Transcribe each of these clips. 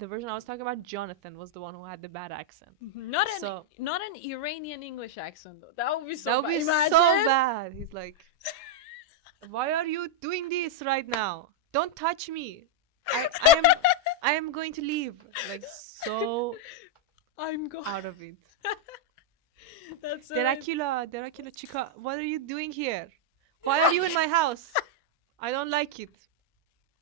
the version I was talking about, Jonathan was the one who had the bad accent. Not an Iranian English accent though. That would be so That would be bad. so bad. He's like, why are you doing this right now? Don't touch me. I am going to leave. Like, so I'm going out of it. That's Dracula, chica, what are you doing here? Why are you in my house? I don't like it.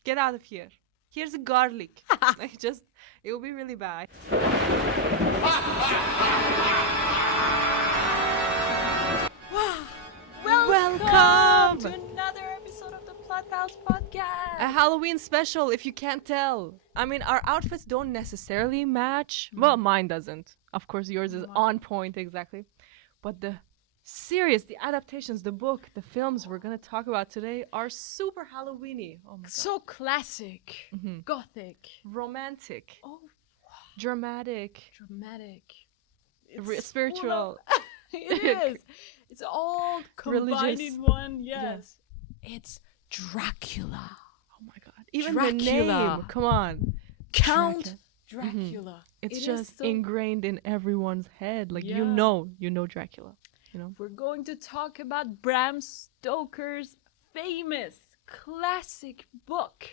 Get out of here. Here's a garlic. Like, just, it will be really bad. Welcome to another episode of the Plothouse Podcast. A Halloween special, if you can't tell. I mean, our outfits don't necessarily match. Well, mine doesn't. Of course, yours is on point, exactly. But the series, the adaptations, the book, the films we're going to talk about today are super Halloween-y. Oh my God. So classic, gothic, romantic, dramatic. Spiritual. It is. It's all combined Religious. in one. Yes. It's Dracula. Oh my God. Even Dracula. the name. Come on. Count Dracula. It's It is just so- ingrained in everyone's head. Like, Yeah. you know Dracula. You know? We're going to talk about Bram Stoker's famous classic book.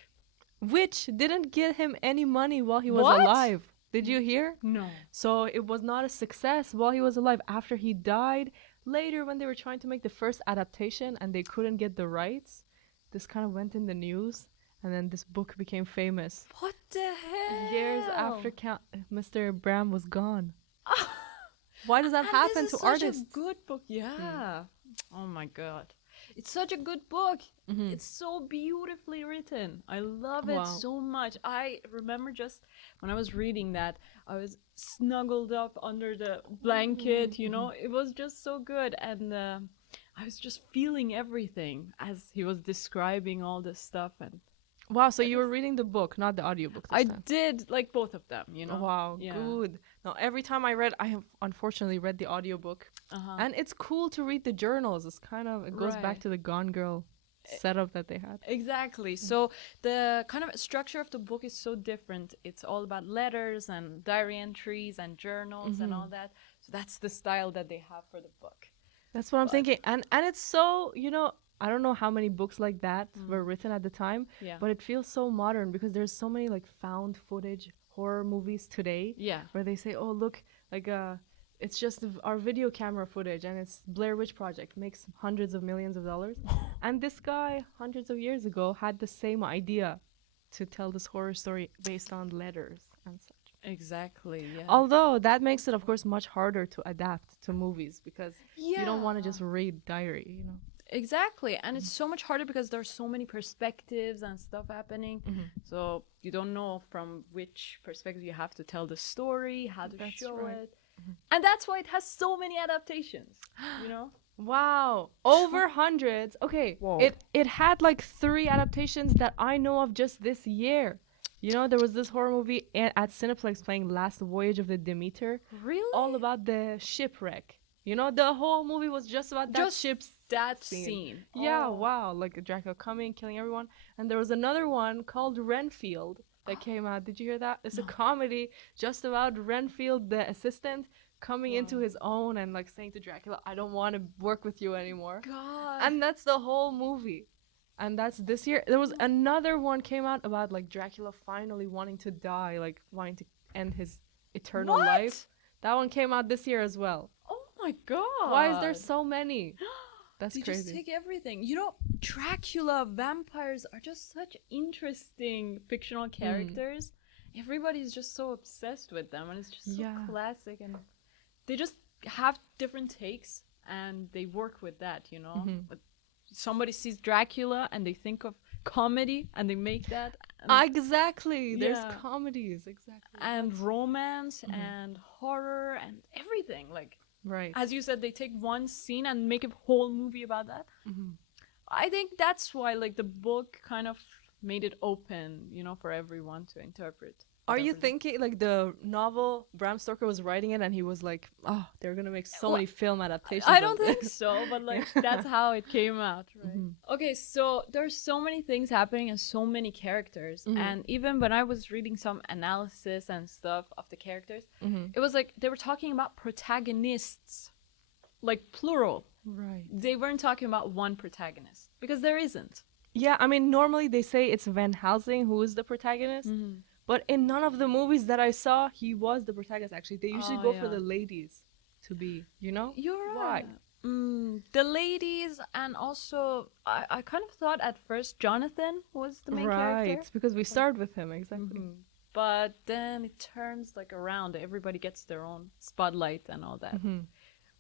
Which didn't get him any money while he was What? alive. Did you hear? No. So it was not a success while he was alive. After he died, later when they were trying to make the first adaptation and they couldn't get the rights, this kind of went in the news, and then this book became famous. What the hell? Years after Mr. Bram was gone. Why does that happen this to is artists? Such a good book. Yeah. Oh my God. It's such a good book. It's so beautifully written. I love it Wow. so much. I remember just when I was reading that, I was snuggled up under the blanket, you know, it was just so good. And I was just feeling everything as he was describing all this stuff. And Wow, so you were reading the book, not the audiobook this I time. did like both of them, you know. Wow, Yeah. good. Now, every time I have unfortunately read the audiobook. And it's cool to read the journals. It's kind of, it goes back Right. to the Gone Girl setup that they had. Exactly. So the kind of structure of the book is so different. It's all about letters and diary entries and journals and all that. So that's the style that they have for the book. That's what I'm thinking. And it's so, you know, I don't know how many books like that were written at the time, Yeah. but it feels so modern because there's so many like found footage horror movies today Yeah. where they say, oh, look, like it's just our video camera footage and it's Blair Witch Project, makes hundreds of millions of dollars. And this guy hundreds of years ago had the same idea to tell this horror story based on letters and such. Exactly. Yeah. Although that makes it, of course, much harder to adapt to movies because you don't want to Yeah. just read diary, you know. Exactly. And it's so much harder because there's so many perspectives and stuff happening. So you don't know from which perspective you have to tell the story, how to That's show right. it. And that's why it has so many adaptations, you know? Wow, over hundreds. Okay, Whoa. it had like 3 adaptations that I know of just this year. You know, there was this horror movie at Cineplex playing Last Voyage of the Demeter, Really? all about the shipwreck. You know, the whole movie was just about that Just ship's that scene. scene. Yeah, Oh. wow, like Dracula coming, killing everyone. And there was another one called Renfield that came out. Did you hear that? It's a comedy just about Renfield, the assistant, coming into his own and like saying to Dracula, I don't want to work with you anymore. God. And that's the whole movie. And that's this year. There was another one came out about like Dracula finally wanting to die, like wanting to end his eternal What? life. That one came out this year as well. Oh my God. Why is there so many? That's They crazy. just take everything. You know, Dracula, vampires are just such interesting fictional characters. Everybody's just so obsessed with them, and it's just so Yeah. classic. And they just have different takes, and they work with that, you know? But somebody sees Dracula, and they think of comedy, and they make that. And, Exactly. There's Yeah. comedies. Exactly. and romance, and horror, and everything. Like, Right. as you said, they take one scene and make a whole movie about that. I think that's why, like, the book kind of made it open, you know, for everyone to interpret. Are you whatever the- thinking like the novel Bram Stoker was writing it and he was like, oh, they're gonna make so Well, many film adaptations? I of don't think this." so, but like Yeah. that's how it came out, right? Mhm. Okay, so there's so many things happening and so many characters, Mhm. and even when I was reading some analysis and stuff of the characters, Mhm. it was like they were talking about protagonists, like plural. Right. They weren't talking about one protagonist because there isn't. Yeah, I mean, normally they say it's Van Helsing who is the protagonist, but in none of the movies that I saw, he was the protagonist. Actually, they usually Oh, go for yeah. the ladies to be, you know? You're Why? right. The ladies, and also I kind of thought at first Jonathan was the main Right, character. because we start with him exactly. But then it turns like around. Everybody gets their own spotlight and all that,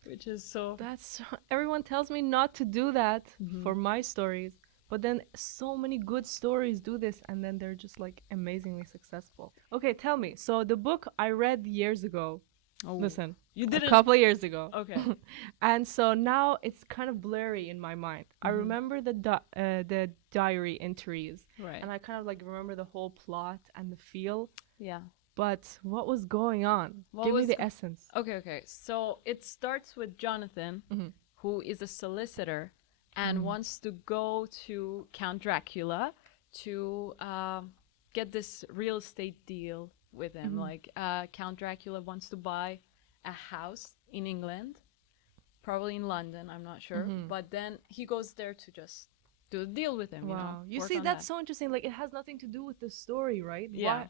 which is so. That's everyone tells me not to do that for my stories, but then so many good stories do this, and then they're just like amazingly successful. Okay, tell me. So the book I read years ago. Oh, Listen, you a didn't. couple of years ago. Okay. And so now it's kind of blurry in my mind. I remember the diary entries, Right. and I kind of like remember the whole plot and the feel. Yeah. But what was going on? What Give me was the go- essence. Okay. So it starts with Jonathan, who is a solicitor and wants to go to Count Dracula to get this real estate deal with him. Like Count Dracula wants to buy a house in England, probably in London, I'm not sure. But then he goes there to just do a deal with him. Wow. You work see, on that's that. so interesting. Like, it has nothing to do with the story, right? Yeah. Why?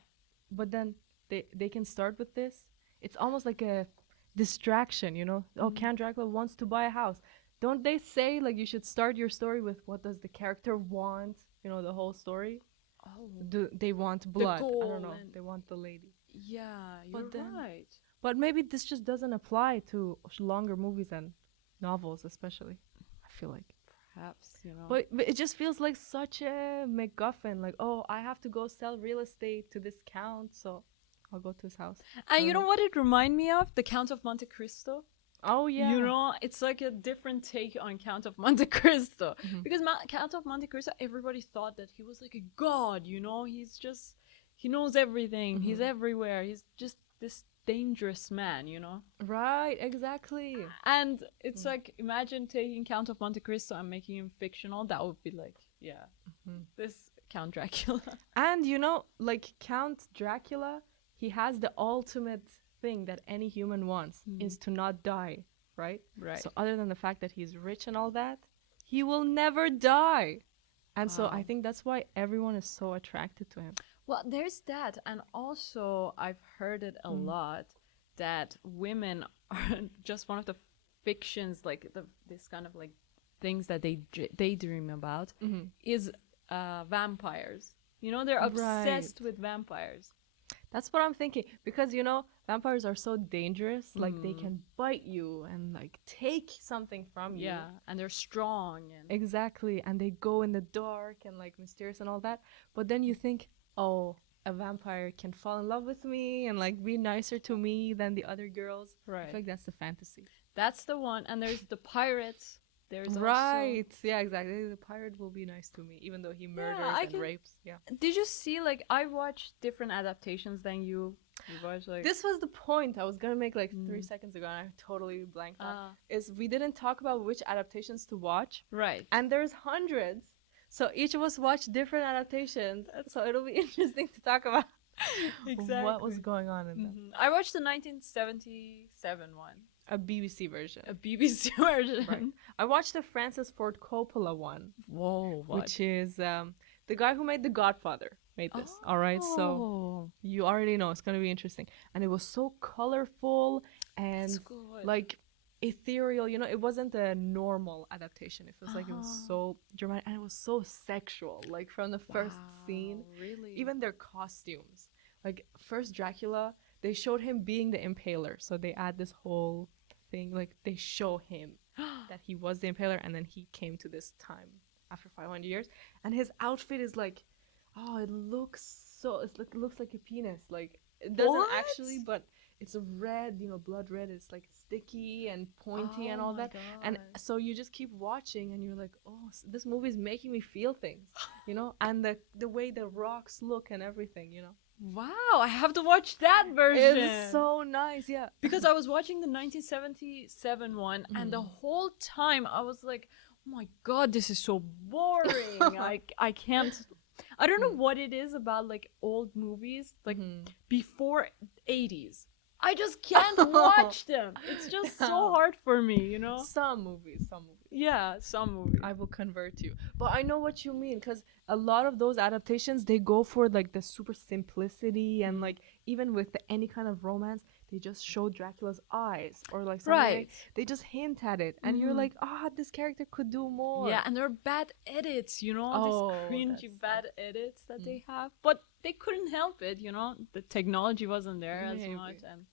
But then they can start with this. It's almost like a distraction, you know? Oh, Count Dracula wants to buy a house. Don't they say, like, you should start your story with what does the character want? You know, the whole story? Oh. Do they want blood? I goal don't know. and- They want the lady. Yeah, But you're then- right. But maybe this just doesn't apply to longer movies and novels, especially. I feel like. Perhaps, But it just feels like such a MacGuffin. Like, oh, I have to go sell real estate to this count, so I'll go to his house. And you know what it reminded me of? The Count of Monte Cristo. Oh yeah. You know, it's like a different take on Count of Monte Cristo. Because Count of Monte Cristo, everybody thought that he was like a god, you know? He knows everything. He's everywhere. He's just this dangerous man, you know? Right. Exactly. And it's like, imagine taking Count of Monte Cristo and making him fictional. That would be like, yeah, this Count Dracula. And you know, like Count Dracula, he has the ultimate thing that any human wants is to not die, right? Right. So other than the fact that he's rich and all that, he will never die. And so I think that's why everyone is so attracted to him. Well, there's that. And also, I've heard it a lot that women are just one of the fictions, like this kind of like things that they daydream about is vampires. You know, they're obsessed with vampires. That's what I'm thinking. Because, you know, vampires are so dangerous. Like, they can bite you and, like, take something from you. Yeah, and they're strong. And Exactly. And they go in the dark and, like, mysterious and all that. But then you think, oh, a vampire can fall in love with me and, like, be nicer to me than the other girls. I Right. feel like that's the fantasy. That's the one. And there's the pirates. There's Right. Yeah, exactly. The pirate will be nice to me, even though he murders I and can- rapes. Yeah. Also, did you see, like, I watched different adaptations than you? You watched, like... This was the point I was gonna make like 3 seconds ago, and I totally blanked out. Is we didn't talk about which adaptations to watch, Right. and there's hundreds. So each of us watched different adaptations. So it'll be interesting to talk about what was going on in them. I watched the 1977 one. A BBC version. A BBC version. Right. I watched the Francis Ford Coppola one, Whoa, which is the guy who made The Godfather made this. All right, so Oh, you already know it's gonna be interesting, and it was so colorful and that's good. like ethereal. You know, it wasn't a normal adaptation. It feels like it was so dramatic, and it was so sexual. Like from the first scene, Really? even their costumes. Like first Dracula, they showed him being the impaler, so they add this whole thing. Like they show him that he was the impaler, and then he came to this time after 500 years, and his outfit is like, oh, it looks looks like a penis. Like it doesn't What? actually, but it's a red, you know, blood red. It's like sticky and pointy and all my that. And God. so you just keep watching, and you're like, oh, this movie is making me feel things, you know, and the way the rocks look and everything, you know. Wow, I have to watch that version. It's so nice, yeah. Because I was watching the 1977 one, and the whole time I was like, "Oh my god, this is so boring. I can't." I don't know what it is about like old movies, like before 80s. I just can't watch them. It's just so hard for me, you know? Some movies. Yeah, some movies. I will convert you. But I know what you mean, because a lot of those adaptations, they go for like the super simplicity, and like even with any kind of romance, they just show Dracula's eyes or like something. Right. They just hint at it, and you're like, this character could do more. Yeah, and there are bad edits, you know, Oh, these cringy bad edits that they have. But they couldn't help it, you know. The technology wasn't there as much, and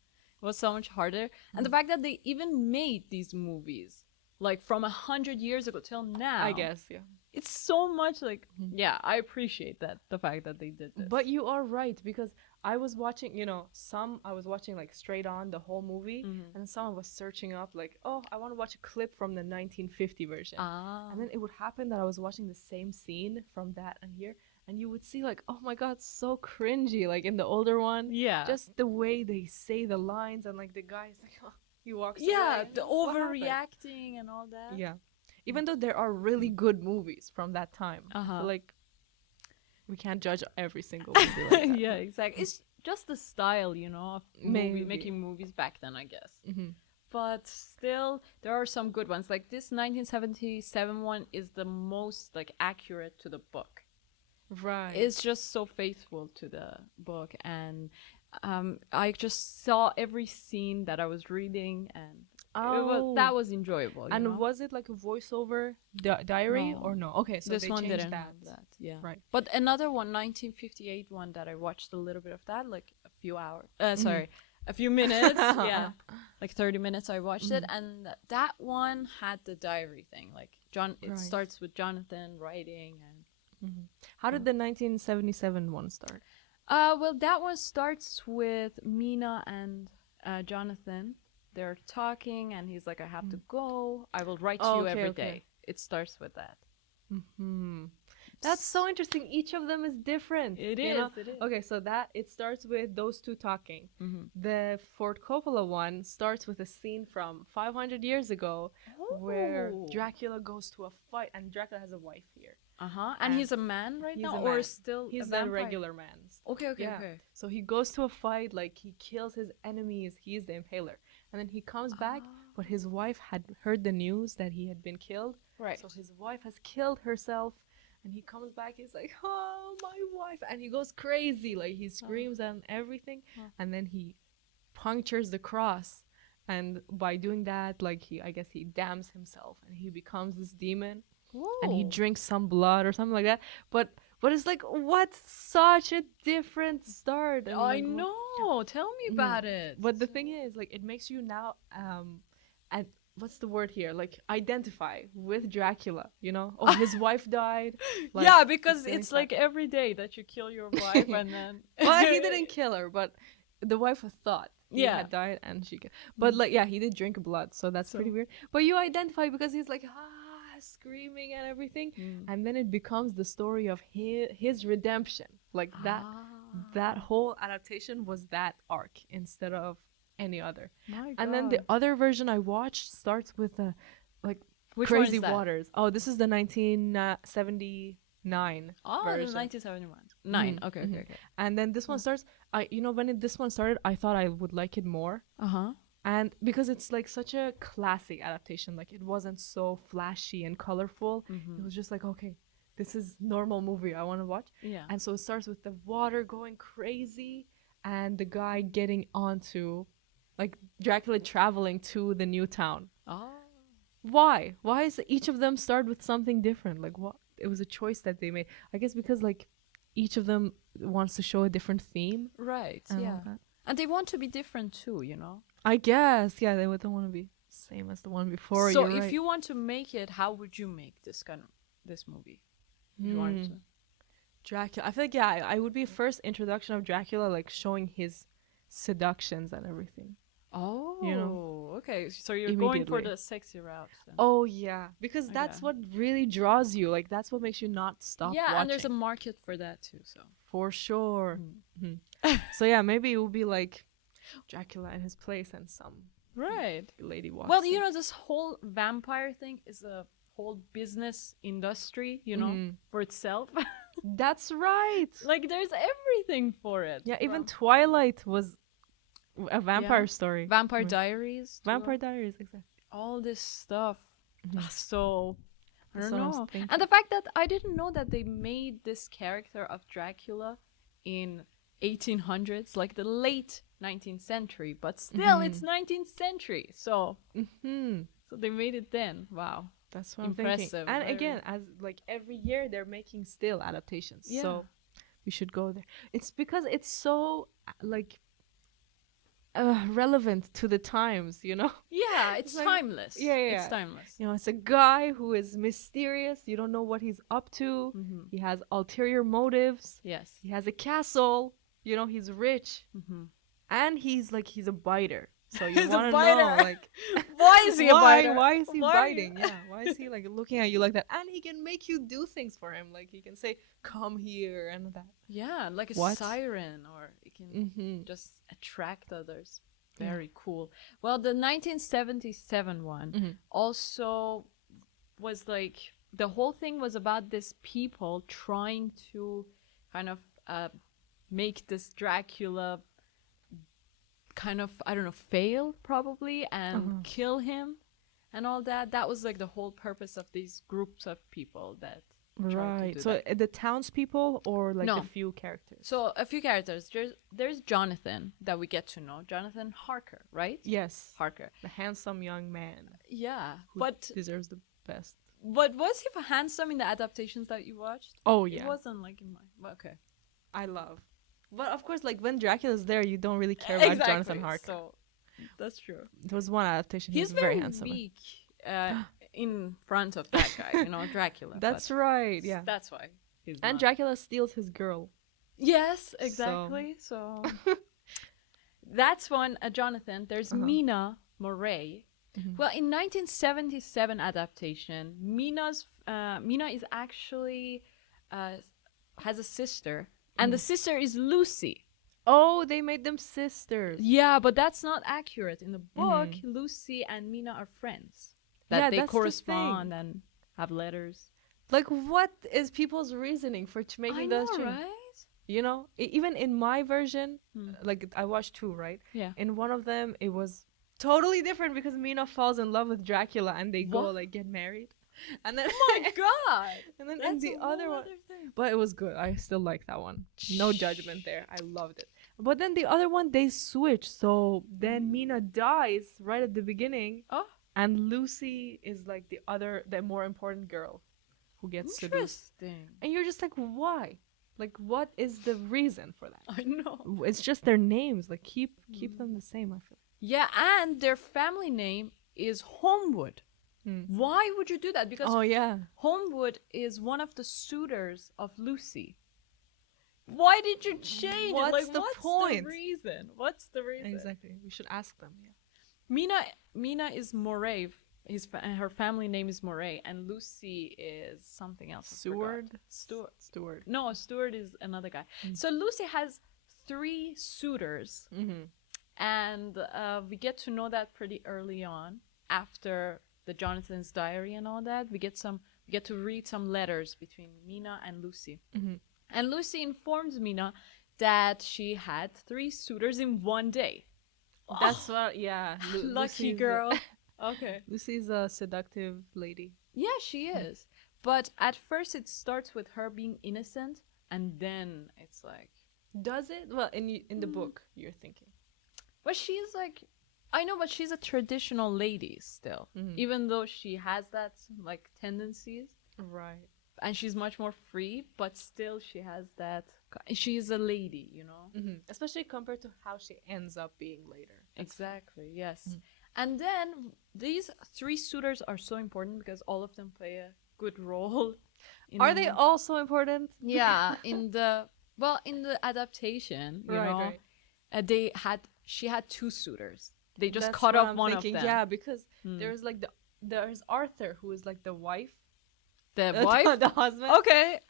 it was so much harder. And the fact that they even made these movies, like from 100 years ago till now. I guess, yeah. It's so much like, yeah, I appreciate that, the fact that they did this. But you are right, because I was watching, some I was watching like straight on the whole movie, and some I was searching up like, oh, I want to watch a clip from the 1950 version. And then it would happen that I was watching the same scene from that and here, and you would see like, oh my god, so cringy, like in the older one. Yeah. Just the way they say the lines, and like the guy's like, oh, he walks yeah, away. the What happened? overreacting and all that. Yeah. Even though there are really good movies from that time. But, like, we can't judge every single movie like that. Yeah, exactly. It's just the style, you know, of making movies back then, I guess. But still, there are some good ones. Like this 1977 one is the most like accurate to the book. Right. It's just so faithful to the book, and I just saw every scene that I was reading, and that was enjoyable. And you know? was it like a voiceover diary or no? Okay, so this they one changed didn't that. have that. Yeah. Right. But another one, 1958 one that I watched a little bit of that, like a few hours. Sorry, a few minutes. Yeah, like 30 minutes. I watched it, and that one had the diary thing. Like it starts with Jonathan writing, and How did the 1977 one start? well, that one starts with Mina and Jonathan. They're talking, and he's like, I have to go. I will write to you every day. It starts with that. That's so interesting. Each of them is different. It you is. Okay, so it starts with those two talking. The Ford Coppola one starts with a scene from 500 years ago where Dracula goes to a fight, and Dracula has a wife here. And he's a man right now, a man. or still he's a a regular man. Okay. So he goes to a fight, like he kills his enemies. He's the impaler, and then he comes back, but his wife had heard the news that he had been killed. Right. So his wife has killed herself, and he comes back. He's like, "Oh, my wife!" And he goes crazy, like he screams and everything, and then he punctures the cross, and by doing that, like I guess he damns himself, and he becomes this demon. And he drinks some blood or something like that. But it's like, what? Such a different start. And I like, know. Tell me about it. But the thing is, like, it makes you now, and what's the word here? Like, identify with Dracula, you know? Oh, his wife died. Like, yeah, because it's like every day that you kill your wife, and then... Well, he didn't kill her, but the wife thought he had died, and she... But, like, yeah, he did drink blood, so that's pretty weird. But you identify because he's like, screaming and everything, and then it becomes the story of his redemption. Like that whole adaptation was that arc instead of any other. And then the other version I watched starts with Which Crazy one is that? Waters. Oh, this is the 1979 version. 1979. Okay. And then this one starts. This one started, I thought I would like it more. And because it's like such a classic adaptation, like it wasn't so flashy and colorful. It was just like, okay, this is normal movie I want to watch. Yeah. And so it starts with the water going crazy and the guy getting onto, like, Dracula traveling to the new town. Why is each of them start with something different? Like, what? It was a choice that they made, I guess, because like each of them wants to show a different theme. Right. Yeah. And they want to be different too, you know. I guess, yeah, they don't want to be same as the one before. So if you want to make it, how would you make this movie? You wanted to. Dracula. I feel like, yeah, I would be first introduction of Dracula, like showing his seductions and everything. Oh, You know, okay. So you're going for immediately. the sexy route then. Oh yeah, because that's Okay. what really draws you. Like that's what makes you not stop Yeah, watching. and there's a market for that too. So For sure. Mm. Mhm. So yeah, maybe it will be like Dracula in his place and some right. lady walks Well, in. you know, this whole vampire thing is a whole business industry, you know, Mhm. for itself. That's right. Like, there's everything for it. Yeah, even from Twilight was a vampire Yeah. story. Vampire Mm. Diaries. too. Vampire Diaries, exactly. All this stuff. Mhm. So, I That's don't what I was know. thinking. And the fact that I didn't know that they made this character of Dracula in 1800s, like the late 19th century, but still it's 19th century. So Hmm. so they made it then. Wow. That's what I'm thinking. Impressive, And very- again, as like every year they're making still adaptations. Yeah. So we should go there. It's because it's so like relevant to the times, you know? Yeah, it's like- timeless. yeah, yeah, It's yeah. timeless. You know, it's a guy who is mysterious. You don't know what he's up to. Mhm. He has ulterior motives. Yes. He has a castle. You know, he's rich. Mhm. And he's a biter. So you He's a want to biter. know, like, Why is he a biter? Why is he Why are you- biting? Yeah, why is he like looking at you like that? And he can make you do things for him. Like he can say, "Come here," and that. Yeah, like a What? siren, or it can Mm-hmm. just attract others. Yeah. Very cool. Well, the 1977 one Mhm. also was like, the whole thing was about this people trying to kind of make this Dracula kind of, I don't know, fail probably and kill him and all that. That was like the whole purpose of these groups of people that tried to Right. do So that. the townspeople or like No. the few characters. So a few characters. There's Jonathan that we get to know. Jonathan Harker, right? Yes, Harker. the handsome young man Yeah. who But deserves the best. was he handsome in the adaptations that you watched? Oh It yeah, wasn't like in my. Well, okay. I love. But of course, like when Dracula's there, you don't really care about Jonathan Harker. So that's true. There was one adaptation. He's he was very handsome. weak in front of that guy, you know, Dracula. That's but right. Yeah. That's why. He's And not. Dracula steals his girl. Yes, exactly. So, that's one. Jonathan. There's Mina Murray. Mhm. Well, in 1977 adaptation, Mina is actually has a sister, and the sister is Lucy. Oh, they made them sisters. Yeah, but that's not accurate. In the book, Lucy and Mina are friends. That Yeah, they that's the correspond and have letters. Like, what is people's reasoning for making those changes? right? You know, even in my version, Hmm. like I watched two, right? Yeah. In one of them, it was totally different because Mina falls in love with Dracula and they go What? like get married, and then Oh my god! and then in That's the a other whole one, other thing. but it was good. I still like that one. No judgment there. I loved it. But then the other one, they switch. So then Mina dies right at the beginning, Oh, and Lucy is like the more important girl who gets seduced. interesting. And you're just like, why? Like, what is the reason for that? I know. It's just their names. Like, keep them the same. I feel. Yeah, and their family name is Homewood. Hmm. Why would you do that? Because Oh yeah. Homewood is one of the suitors of Lucy. Why did you change What's it? Like, the what's point? the reason? What's the reason? Exactly. We should ask them. Yeah. Mina is Moray. Her family name is Moray, and Lucy is something else. I forgot. Stewart. No, Stewart is another guy. So Lucy has 3 suitors, Mm-hmm. and we get to know that pretty early on after the Jonathan's diary and all that. We get to read some letters between Mina and Lucy, Mhm. and Lucy informs Mina that she had 3 suitors in one day. That's what. Yeah. Lucky girl. Okay. Lucy's a seductive lady. Yeah, she is. But at first it starts with her being innocent, and then it's like, Does it? Well, in the book, you're thinking. but she's like, I know, but she's a traditional lady still, Mhm. even though she has that like tendencies, Right. and she's much more free, but still she has that. She's a lady, you know. Mm-hmm. Especially compared to how she ends up being later. Exactly. Yes. And then these 3 suitors are so important because all of them play a good role. Are they all so important? Yeah, in the adaptation, you know, Right. she had 2 suitors. They just That's cut what off I'm one thinking. of them. Yeah, because Mm. there's Arthur, who is like the wife. The wife? The husband. Okay.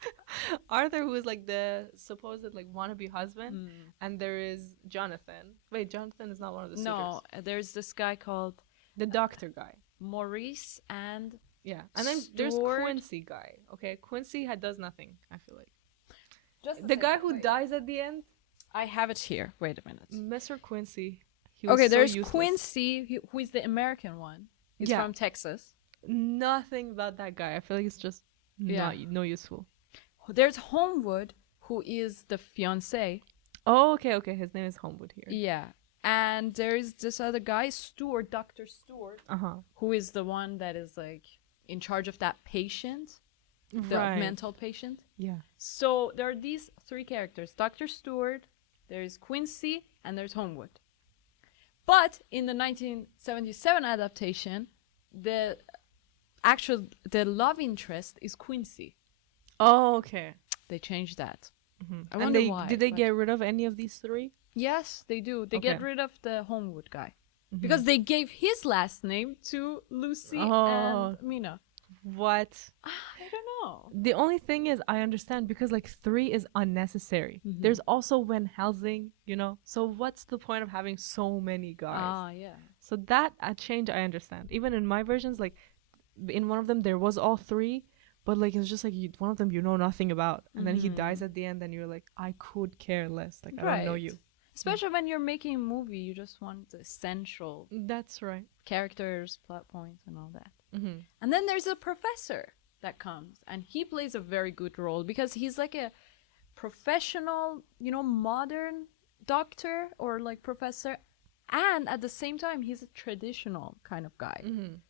Arthur, who is like the supposed like wannabe husband, Mm. and there is Jonathan. Wait, Jonathan is not one of the suitors. No, there's this guy called The doctor guy. Maurice and Yeah, and then there's Stuart. Quincy guy. Okay, Quincy does nothing. I feel like just the guy who dies at the end, I have it here. Wait a minute. Mr. Quincy. He was Okay, so there's useless. Quincy, who is the American one. He's Yeah. from Texas. Nothing about that guy. I feel like it's just no useful. There's Homewood, who is the fiance. Oh, okay. His name is Homewood here. Yeah. And there's this other guy, Stuart, Dr. Stuart, who is the one that is like in charge of that patient, the Right. mental patient. Yeah. So there are these three characters: Dr. Stewart, there's Quincy, and there's Homewood. But in the 1977 adaptation, the love interest is Quincy. Oh, okay. They changed that. I And wonder they why. did they but- get rid of any of these three? Yes, they do. They get Okay. rid of the Homewood guy because they gave his last name to Lucy and Mina. What? I don't know. The only thing is, I understand because like 3 is unnecessary. There's also Van Helsing, So what's the point of having so many guys? Yeah. So that change I understand. Even in my versions, like in one of them there was all 3, but like it's just like one of them you know nothing about, and then he dies at the end, and you're like, I could care less. Like I don't know you. Especially when you're making a movie, you just want the essential That's right. characters, plot points, and all that. Mm-hmm. And then there's a professor that comes, and he plays a very good role because he's like a professional, modern doctor or like professor, and at the same time he's a traditional kind of guy.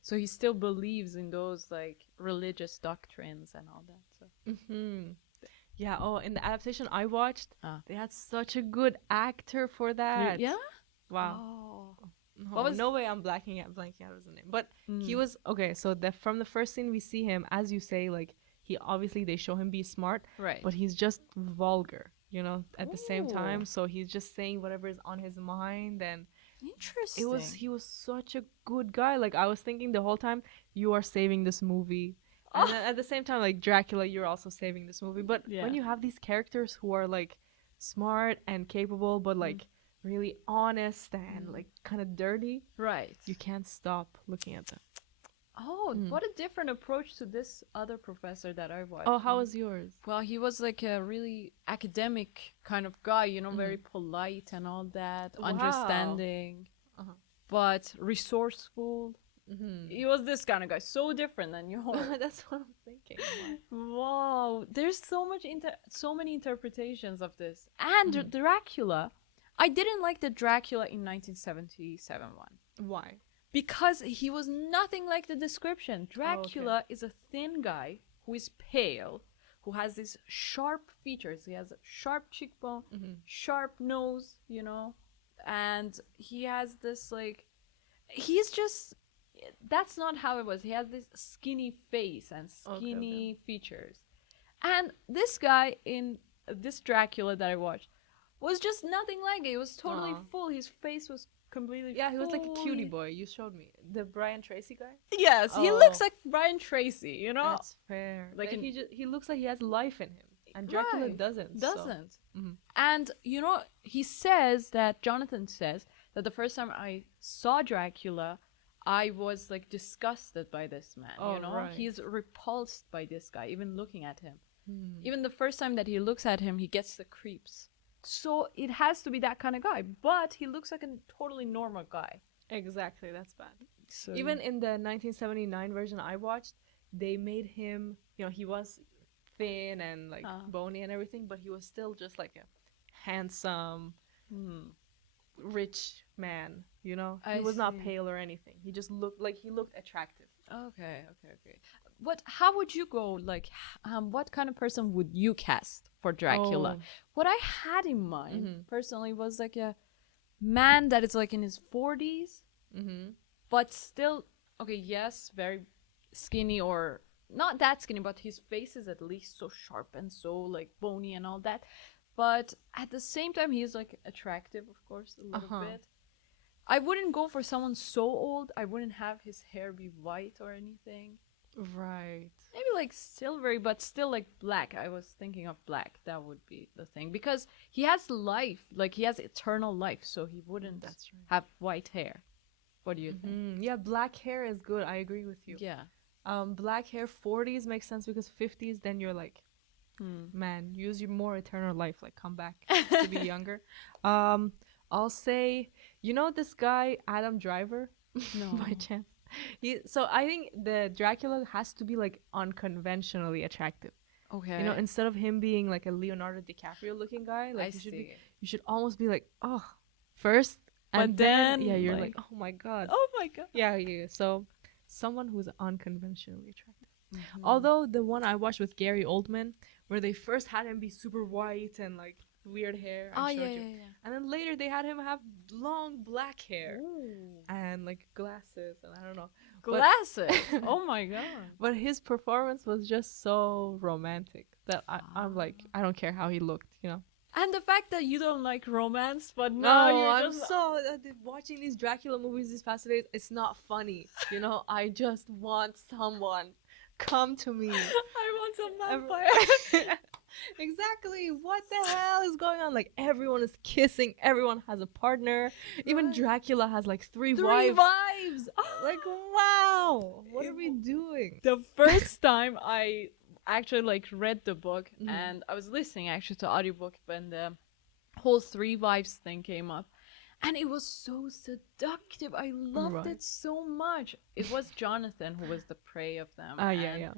So he still believes in those like religious doctrines and all that. So Yeah. Oh, in the adaptation I watched, Ah. they had such a good actor for that. yeah. Wow. Oh. What was no way I'm blanking out his name, but he was okay. So from the first scene we see him, as you say, like he obviously they show him be smart, Right. but he's just vulgar, at the same Ooh. time. So he's just saying whatever is on his mind, and Interesting. he was such a good guy. Like I was thinking the whole time, you are saving this movie. And then at the same time, like Dracula, you're also saving this movie. But Yeah. when you have these characters who are like smart and capable, but like really honest and like kind of dirty, right. you can't stop looking at them. Oh, what a different approach to this other professor that I watched. Oh, how was yours? Well, he was like a really academic kind of guy, very polite and all that, Wow. understanding, but resourceful. He was this kind of guy, so different than yours. That's what I'm thinking. Wow, there's so many interpretations of this. And Dracula, I didn't like the Dracula in 1977 one. Why? Because he was nothing like the description. Dracula is a thin guy who is pale, who has these sharp features. He has a sharp cheekbone, sharp nose, and he has this like, he's just, that's not how it was. He has this skinny face and skinny features. And this guy in this Dracula that I watched was just nothing like it. He was totally full. His face was completely Yeah, he was like a full. cutie boy. You showed me the Brian Tracy guy. Yes, he Oh. looks like Brian Tracy, That's fair. Like Like in- he looks like he has life in him, and Dracula Right. doesn't. Doesn't. Mhm. And he says that Jonathan says that the first time I saw Dracula, I was like disgusted by this man. Oh, right. He's repulsed by this guy, even looking at him. Even the first time that he looks at him, he gets the creeps. So it has to be that kind of guy, but he looks like a totally normal guy. Exactly, that's bad. So Even in the 1979 version I watched, they made him, he was thin and like bony and everything, but he was still just like a handsome, rich man, He I was not see. pale or anything. He just looked attractive. Okay. How would you go, like, what kind of person would you cast for Dracula? Oh. What I had in mind, personally, was like a man that is like in his 40s, but still, okay, yes, very skinny, or not that skinny, but his face is at least so sharp and so like bony and all that. But at the same time, he's like attractive, of course, a little bit. I wouldn't go for someone so old. I wouldn't have his hair be white or anything. Right. Maybe like silvery, but still like black. I was thinking of black. That would be the thing because he has life, like he has eternal life, so he wouldn't That's right. have white hair. What do you think? Yeah, black hair is good. I agree with you. Yeah. Black hair 40s makes sense because 50s then you're like, man, use your more eternal life, like come back to be younger. I'll say, you know this guy Adam Driver? No. By chance. So I think the Dracula has to be like unconventionally attractive. Okay. You know, instead of him being like a Leonardo DiCaprio looking guy, like you should almost be like, oh, first, and But then, yeah, you're like- like, oh my god. Oh my god. Yeah. So someone who's unconventionally attractive. Although the one I watched with Gary Oldman, where they first had him be super white and like weird hair, Oh I yeah, showed yeah, you. yeah. And then later they had him have long black hair Ooh. and like glasses and I don't know. Glasses. Oh my god. But his performance was just so romantic that I'm like, I don't care how he looked, you know. And the fact that you don't like romance, but No, now you're I'm just so watching these Dracula movies these past days. It's not funny, you know. I just want someone come to me. I want some vampire. Exactly. What the hell is going on? Like everyone is kissing. Everyone has a partner. Even Right. Dracula has like three Three wives. wives. Like wow, what are we doing? The first time I actually like read the book Mhm. and I was listening actually to audiobook when the whole three wives thing came up and it was so seductive. I loved Right. it so much. It was Jonathan who was the prey of them. Yeah, and yeah.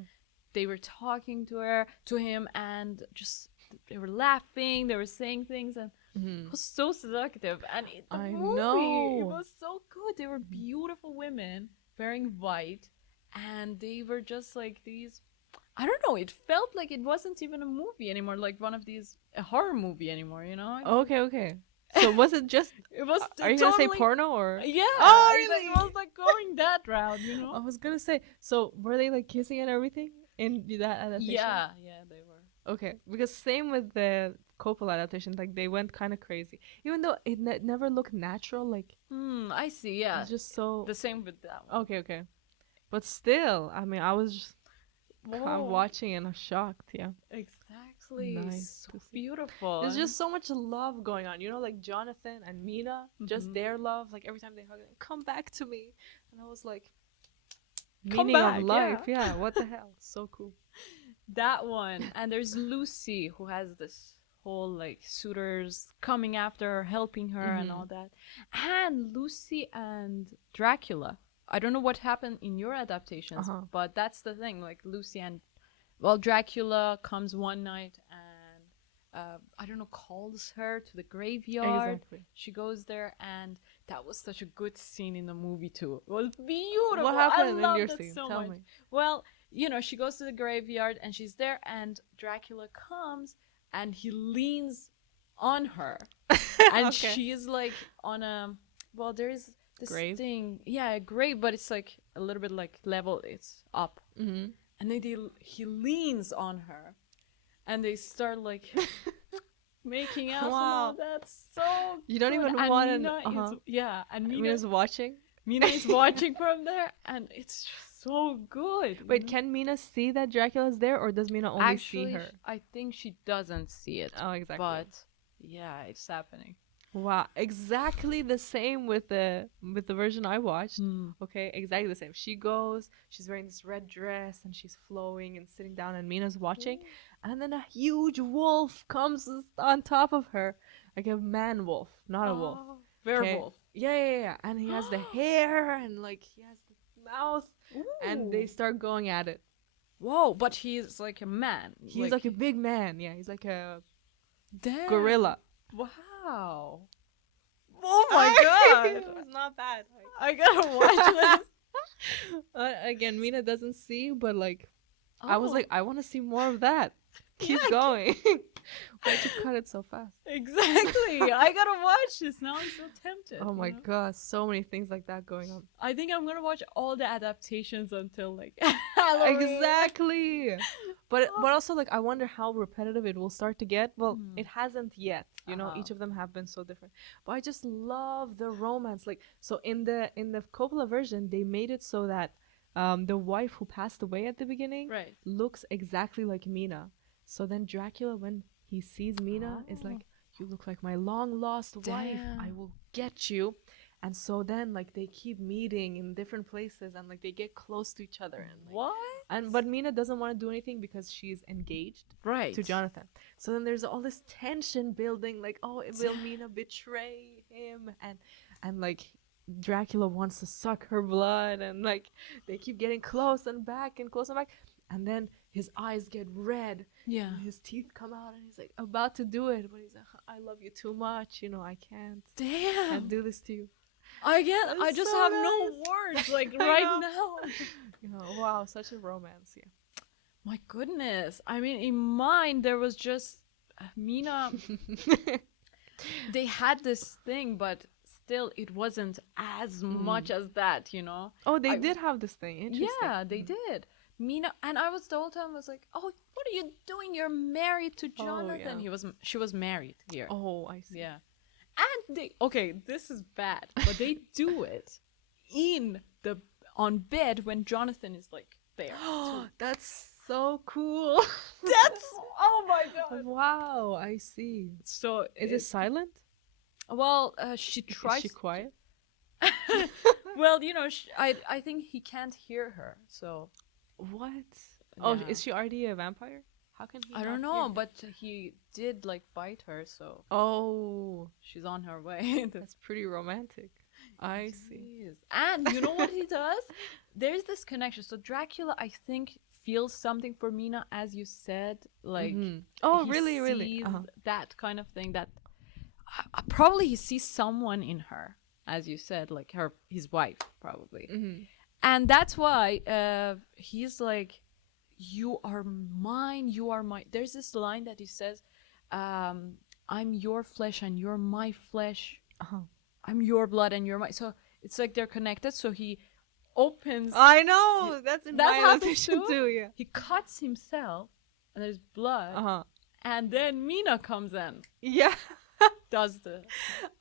They were talking to him and just they were laughing, they were saying things and it was so seductive and the I movie, know. it was so good. They were beautiful women wearing white and they were just like these, I don't know, it felt like it wasn't even a movie anymore, like one of these a horror movie anymore, you know. Okay. So was it just? It was Are you gonna say totally- porno or? Yeah. Oh, it's like- really? it was like going that route, you know. I was gonna say. So were they like kissing and everything in that adaptation? Yeah, they were. Okay, because same with the Coppola adaptation, like they went kind of crazy, even though it never looked natural. Like I see. Yeah, it's just so. the same with that one. Okay, but still, I mean, I was just Whoa. watching and I'm shocked. Yeah, Exactly. Nice So to see. beautiful. there's just so much love going on. You know, like Jonathan and Mina, just Mhm. their love. Like every time they hug, come back to me, and I was like, Come meaning back, of life. Yeah, what the hell? So cool. that one. And there's Lucy who has this whole like suitors coming after her, helping her and Mhm. all that. And Lucy and Dracula. I don't know what happened in your adaptations, but that's the thing. Like Lucy and Dracula comes one night and I don't know, calls her to the graveyard. Exactly. She goes there, and that was such a good scene in the movie too. It was beautiful. What happened I in loved your it scene? so Tell much. me. Well, you know, she goes to the graveyard and she's there, and Dracula comes and he leans on her, and Okay. she is like on a there is this Grave? thing, a grave, but it's like a little bit like level, it's up, Mm-hmm. and then he leans on her, and they start like making out and all Wow. that. So You don't good. even And want Mina to. is, and Mina's watching. Mina is watching from there, and it's just so good. you Wait, know? can Mina see that Dracula's there, or does Mina only Actually, see her? I think she doesn't see it. Oh, exactly. But yeah, it's happening. Wow, exactly the same with the version I watched. Okay, exactly the same. She goes, she's wearing this red dress, and she's flowing and sitting down, and Mina's watching, and then a huge wolf comes on top of her, like a man wolf, not a wolf. Oh, Okay? werewolf. Yeah, and he has the hair, and like he has the mouth, and they Ooh. start going at it. Whoa, but he's like a man. He's like a big man. Yeah, he's like a damn. gorilla. Wow. Oh my It god. was not bad. I gotta watch this. Again, Mina doesn't see, but like, I was Oh, like, I want to see more of that. Keep Yeah, going. Why'd you cut it so fast? exactly. I gotta watch this now. I'm so tempted. Oh my you know? god, so many things like that going on. I think I'm gonna watch all the adaptations until like Halloween. Exactly. But also like I wonder how repetitive it will start to get. Well, Mm. it hasn't yet. You know, Uh-huh. each of them have been so different. But I just love the romance. Like so in the Coppola version, they made it so that the wife who passed away at the beginning Right. looks exactly like Mina. So then Dracula, when he sees Mina, is Oh. like, "You look like my long lost wife. I Damn. will get you." And so then like they keep meeting in different places and like they get close to each other and like, What? but Mina doesn't want to do anything because she's engaged Right. to Jonathan. So then there's all this tension building, like, oh, will Mina betray him? And like Dracula wants to suck her blood, and like they keep getting close and back and close and back, and then his eyes get red, Yeah. and his teeth come out, and he's like about to do it, but he's like, I love you too much, you know, I can't Damn. do this to you. I get. I It's just so have no nice. words like I right know. now. You know, wow, such a romance, yeah. My goodness. I mean, in mine there was just Mina. They had this thing, but still, it wasn't as much as that. You know. Oh, they I- did have this thing. Interesting. Yeah, they did. Mina, and I was the whole time was like, "Oh, what are you doing? You're married to Jonathan." yeah. She was married here. Oh, I see. Yeah. And they, okay, this is bad, but they do it on bed when Jonathan is like there. too. That's so cool. That's, oh my god. Wow, I see. So Is it silent? well, she Is tries. she quiet? Well, you know, I think he can't hear her. So What? Oh, yeah. is she already a vampire? How can he? I don't not know, hear? but he did like bite her, so Oh, she's on her way. that's pretty romantic. I see. Jeez. And you know what he does? There's this connection. So Dracula, I think, feels something for Mina, as you said. Like, Mhm. Oh, he really, really? sees Uh-huh. that kind of thing. That probably he sees someone in her, as you said, like his wife, probably. Mhm. And that's why he's like, "You are mine. You are my." There's this line that he says, "I'm your flesh and you're my flesh. Uh-huh. I'm your blood and you're my." So it's like they're connected. So he opens. I know. That's in That my happens adaptation too? too. Yeah. He cuts himself, and there's blood. Uh-huh. And then Mina comes in, Yeah. does the.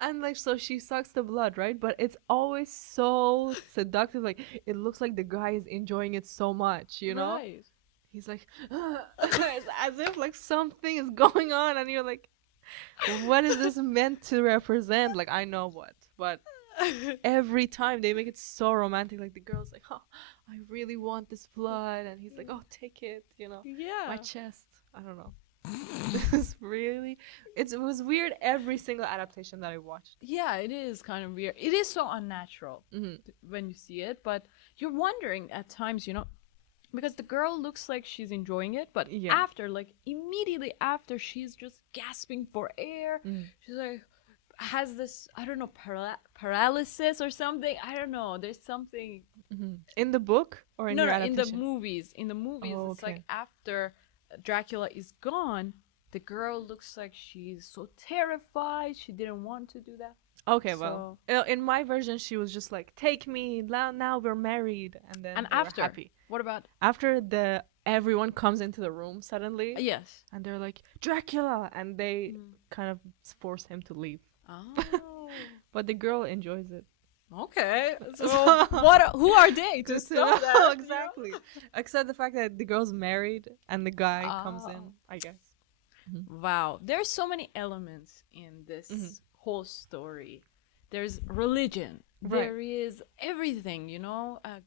And like so she sucks the blood, right? But it's always so seductive. Like it looks like the guy is enjoying it so much, you know? Right. He's like it's as if like something is going on and you're like, what is this meant to represent? Like I know what. But every time they make it so romantic, like the girl's like, oh, I really want this blood, and he's like, oh, take it, you know. Yeah. My chest. I don't know. This really it was weird every single adaptation that I watched. Yeah, it is kind of weird. It is so unnatural Mm-hmm. when you see it, but you're wondering at times, you know, because the girl looks like she's enjoying it, but Yeah. after, like immediately after, she's just gasping for air. Mm. She's like, has this, I don't know, paralysis or something. I don't know. There's something. Mm-hmm. In the book or in No, your no, in the adaptation? movies. In the movies, Oh, it's like okay. after Dracula is gone, the girl looks like she's so terrified. She didn't want to do that. Okay, well, in my version, she was just like, "Take me now. We're married," and then And they were after, happy. what about? After everyone comes into the room suddenly, Yes. and they're like Dracula, and they kind of force him to leave. Oh. But the girl enjoys it. Okay. So So- who are they to Just stop that? you know? exactly. Except the fact that the girl's married and the guy comes in, Oh. I guess. Wow. There's so many elements in this Mhm. whole story. There's religion. Right. There is everything, you know, a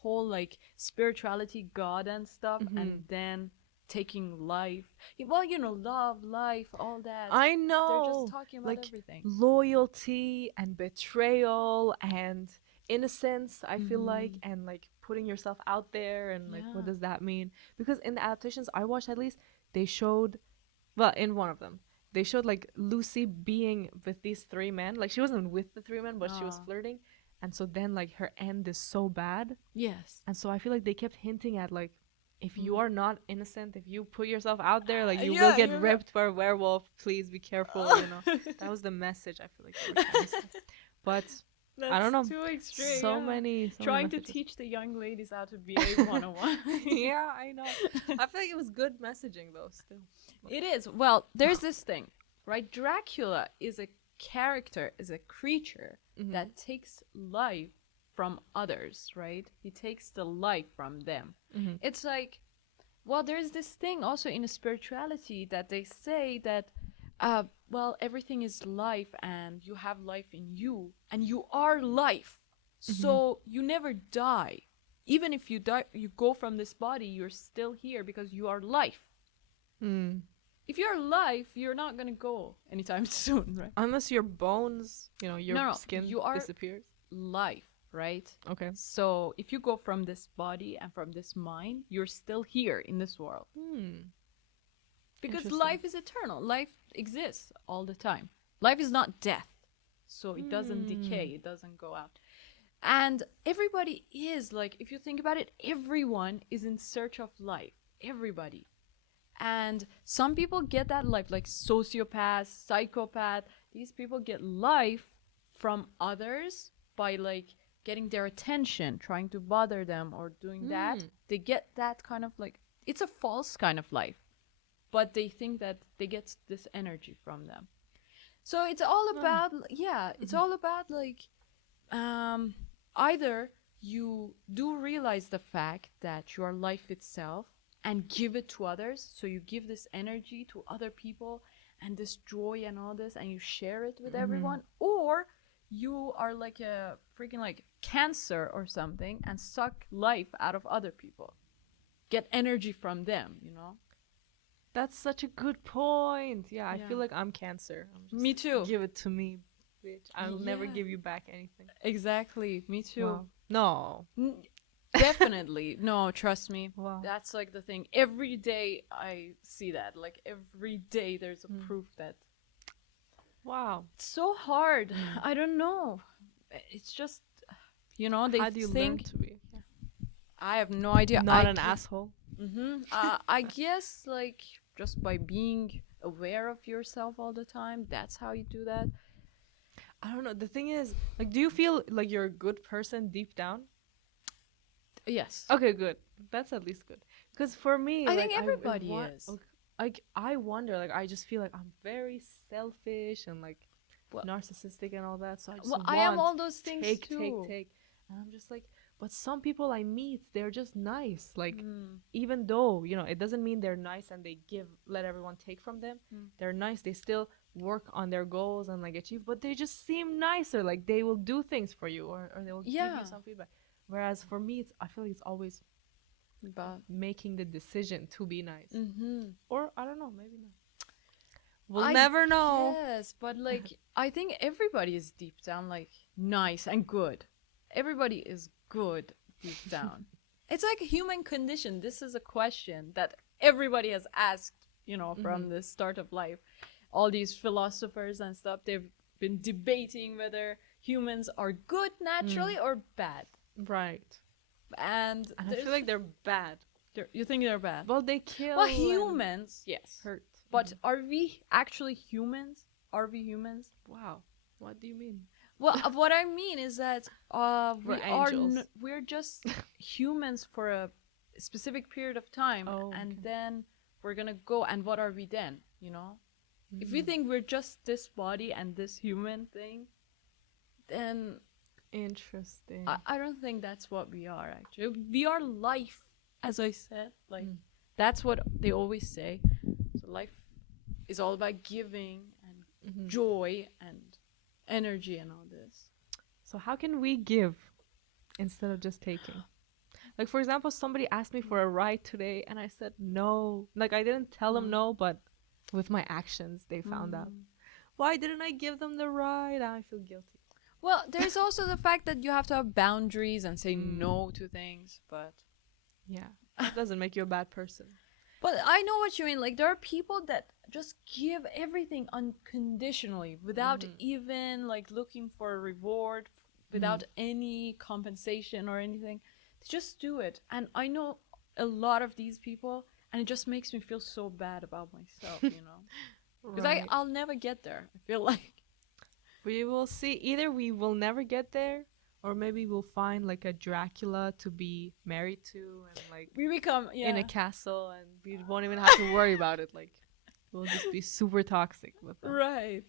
whole like spirituality, God and stuff, and then taking life. Well, you know, love, life, all that. I know. They're just talking about like everything. loyalty and betrayal and innocence, I feel like, and like putting yourself out there and like what Yeah. does that mean? Because in the adaptations I watched, at least they showed, well, in one of them they showed like Lucy being with these three men. Like she wasn't with the three men, but she was Ah. flirting, and so then like her end is so bad, Yes. and so I feel like they kept hinting at like, if you are not innocent, if you put yourself out there, like you Yeah, will get you're ripped by a werewolf. Please be careful. You know, that was the message I feel like they were trying to say. But I don't know. Too extreme. So yeah. many. Trying to messages. teach the young ladies how to behave 101. Yeah, I know. I feel like it was good messaging though. Still. It is. Well, there's this thing, right? Dracula is a character, is a creature that takes life from others, right? He takes the life from them. It's like, well, there's this thing also in spirituality that they say that, well, everything is life and you have life in you and you are life. So you never die. Even if you die, you go from this body, you're still here because you are life. If you're life, you're not gonna go anytime soon, right? Unless your bones, your skin you are disappears. Life, right? Okay. So if you go from this body and from this mind, you're still here in this world. Because life is eternal. Life exists all the time. Life is not death. So it doesn't decay, it doesn't go out. And everybody is, like, if you think about it, everyone is in search of life. Everybody. And some people get that life, like sociopaths, psychopath. These people get life from others by, like, getting their attention, trying to bother them or doing that. They get that kind of, like, it's a false kind of life. But they think that they get this energy from them. So it's all about, it's all about, like, either you do realize the fact that you are life itself and give it to others. So you give this energy to other people and this joy and all this, and you share it with everyone. Or you are like a freaking, like, cancer or something and suck life out of other people. Get energy from them, That's such a good point. Yeah, I feel like I'm cancer. Me too. Give it to me, bitch. I'll never give you back anything. Exactly. Me too. Wow. No. Definitely. No, trust me. Wow. That's, like, the thing. Every day I see that. Like, every day there's a proof that. Wow. It's so hard. I don't know. It's just, they How do you learn think. to be? Yeah. I have no idea. Not an asshole. I guess, like, just by being aware of yourself all the time, that's how you do that. I don't know. The thing is, like, do you feel like you're a good person deep down? Yes. Okay, good. That's at least good. Because for me, I think everybody is. Like, I wonder, like, I just feel like I'm very selfish and, like, narcissistic and all that. So I just I am all those things take. too. And I'm just like, but some people I meet, they're just nice. Like, even though, it doesn't mean they're nice and they let everyone take from them. They're nice. They still work on their goals and, like, achieve, but they just seem nicer. Like, they will do things for you or they will give you some feedback. Whereas for me, I feel like it's always about making the decision to be nice. Or, I don't know, maybe not. We'll never know. Yes, but, like, I think everybody is deep down, like, nice and good. Everybody is good deep down. It's like a human condition. This is a question that everybody has asked, from the start of life. All these philosophers and stuff, they've been debating whether humans are good naturally or bad. Right. And I feel like they're bad. You think they're bad? Well, they kill. Well, humans, yes. Hurt. But are we actually humans? Are we humans? Wow. What do you mean? Well, what I mean is that angels. we're just humans for a specific period of time, and then we're gonna go. And what are we then? If we think we're just this body and this human thing, then interesting. I don't think that's what we are. Actually, we are life, as I said. Like that's what they always say. So life is all about giving and joy and energy and all this. So how can we give instead of just taking? Like, for example, somebody asked me for a ride today and I said no. Like, I didn't tell them no, but with my actions they found out. Why didn't I give them the ride? I feel guilty. Well, there's also the fact that you have to have boundaries and say no to things, but yeah, that doesn't make you a bad person. But I know what you mean. Like, there are people that just give everything unconditionally without even, like, looking for a reward, without any compensation or anything. They just do it. And I know a lot of these people, and it just makes me feel so bad about myself, Because I'll never get there, I feel like. We will see. Either we will never get there, or maybe we'll find like a Dracula to be married to, and like We become in a castle, and we won't even have to worry about it. Like, we'll just be super toxic with them. Right.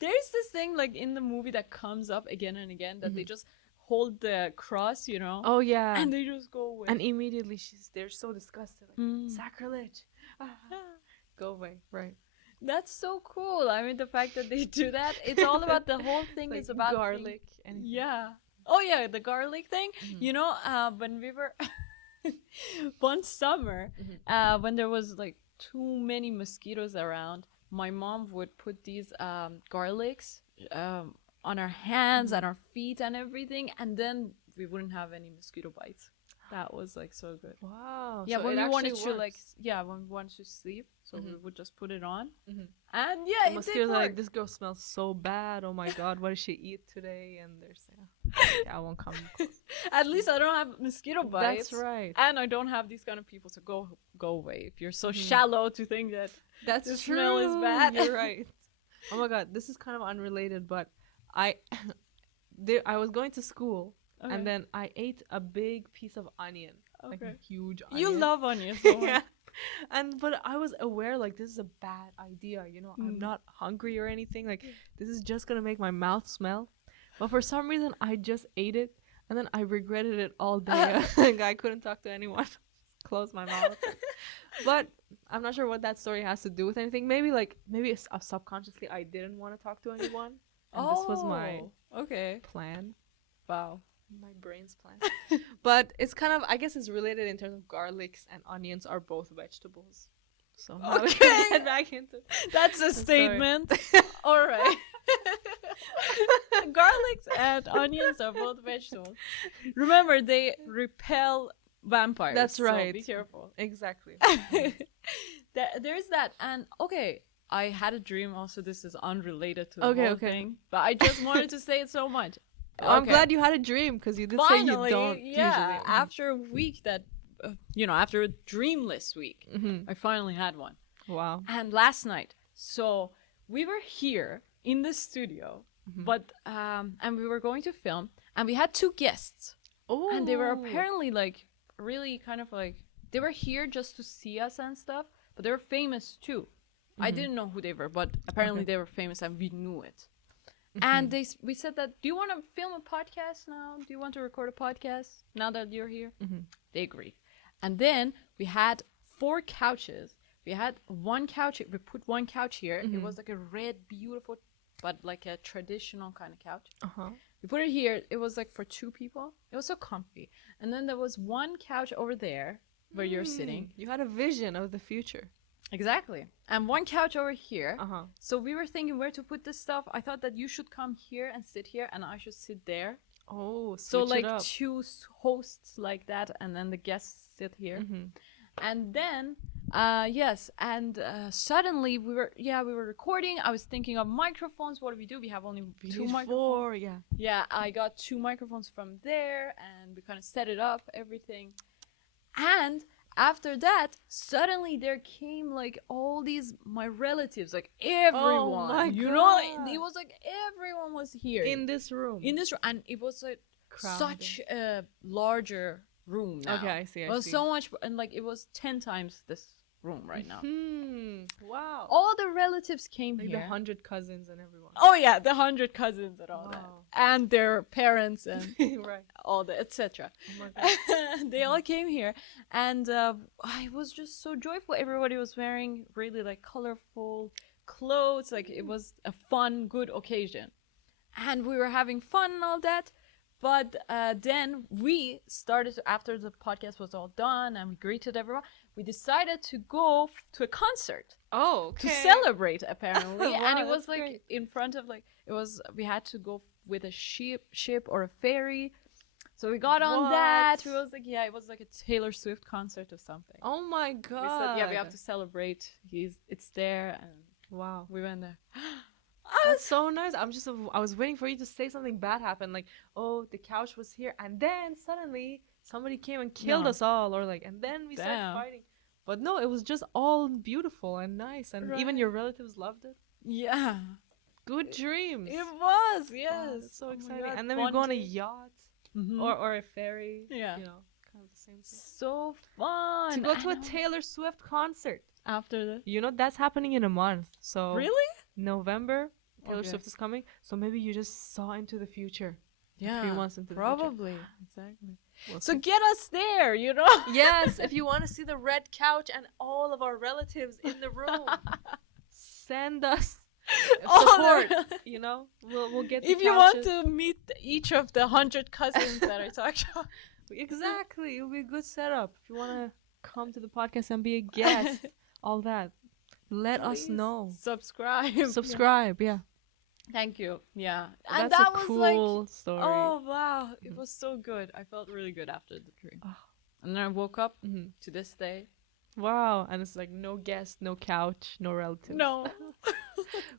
There's this thing like in the movie that comes up again and again that they just hold the cross, you know, Oh yeah. and they just go away. And immediately they're so disgusted. Like, Mm. sacrilege. Go away. Right. That's so cool. I mean, the fact that they do that, it's all about the whole thing Like is about garlic and Yeah. Oh yeah, the garlic thing. You know, when we were one summer, when there was like too many mosquitoes around, my mom would put these garlics on our hands and our feet and everything, and then we wouldn't have any mosquito bites. That was like so good. Wow. Yeah, so when it we wanted actually to like, works. when we wanted to sleep, so we would just put it on, Mhm. and The yeah, it did mosquitoes are like, work. this girl smells so bad. Oh my god, what did she eat today? And they're saying, yeah, I won't come close. At least I don't have mosquito bites. That's right. And I don't have these kind of people to go away. If you're so shallow to think that That's the true. smell is bad. You're right. Oh my god, this is kind of unrelated, but I was going to school, Okay. and then I ate a big piece of onion, like Okay. a huge onion. You love onions. So much. Yeah. But I was aware, like, this is a bad idea, you know. I'm not hungry or anything. Like, this is just gonna make my mouth smell. But for some reason, I just ate it, and then I regretted it all day. Like, I couldn't talk to anyone. Just close my mouth. But I'm not sure what that story has to do with anything. Maybe subconsciously I didn't want to talk to anyone, and this was my okay. plan. Wow. My brain's plan. But it's kind of, I guess it's related in terms of garlics and onions are both vegetables. So now we can Okay. get back into That's a story. statement. All right. Garlics and onions are both vegetables. Remember, they repel vampires. That's so right. be careful. Exactly. There's that. And okay, I had a dream also. This is unrelated to the Okay, whole okay. thing. But I just wanted to say it so much. I'm Okay. glad you had a dream, because you did Finally, say you don't yeah, usually. after a week that, after a dreamless week, I finally had one. Wow. And last night, so we were here in the studio, but and we were going to film, and we had two guests, Oh. and they were apparently like really kind of like they were here just to see us and stuff, but they were famous too. I didn't know who they were, but apparently they were famous, and we knew it. And we said that, do you want to film a podcast now? Do you want to record a podcast now that you're here? They agreed. And then we had 4 couches. We had one couch. We put one couch here. It was like a red, beautiful, but like a traditional kind of couch. Uh-huh. We put it here. It was like for 2 people. It was so comfy. And then there was one couch over there where you're sitting. You had a vision of the future. Exactly. And one couch over here. Uh-huh. So we were thinking where to put this stuff. I thought that you should come here and sit here, and I should sit there. Oh, So switch it like up. 2 hosts like that, and then the guests sit here. And then yes, and suddenly we were recording. I was thinking of microphones. What do? We have only 2 microphones. 4, yeah. Yeah, I got 2 microphones from there, and we kind of set it up, everything. And after that, suddenly there came like all my relatives, like everyone. my you know, God. it was like everyone was here In this room. in this room, and it was like Crowded. such a larger room now. Okay, I see. It was so much, and like it was 10 times this room right now. Wow. All the relatives came Like here. the 100 cousins and everyone. Oh yeah, the 100 cousins and all that, Wow. and their parents and Right. all the etc. Oh my God. They all came here, and it was just so joyful. Everybody was wearing really like colorful clothes. Like it was a fun, good occasion, and we were having fun and all that. But then we started after the podcast was all done and we greeted everyone. We decided to go to a concert Oh, to okay. celebrate apparently, Wow, and it was that's like great. in front of like we had to go with a ship or a ferry. So we got on that. What? It was like it was like a Taylor Swift concert or something. Oh my We God. said we have to celebrate. It's there, and Wow. we went there. That's so nice. I was waiting for you to say something bad happened, like, oh, the couch was here, and then suddenly somebody came and killed No. us all, or like, and then we started Damn. fighting. But no, it was just all beautiful and nice, and even Right. your relatives loved it. Yeah. Good dreams. It was, Wow, yes. that's so Oh my exciting. God, And then we one go on a day. yacht Mhm. or a ferry. Yeah. You know, kind of the same thing. So fun. To go I to a know. Taylor Swift concert. After the You know, that's happening in a month. So really? November, Taylor Okay. Swift is coming. So maybe you just saw into the future. Yeah, 3 months into the future. probably. Exactly. We'll So see. get us there, you know. Yes, if you want to see the red couch and all of our relatives in the room, send us All the support. rel- You know, we'll get the If you want couches. to meet each of the 100 cousins that I talked about. Exactly, it'll be a good setup. If you want to come to the podcast and be a guest, all that, let us Please know. Subscribe. Subscribe, yeah. Thank you. Yeah. And That's that a was cool like, story. oh wow, it was so good. I felt really good after the dream. Oh. And then I woke up Mhm. to this day. Wow, and it's like no guest, no couch, no relatives. No.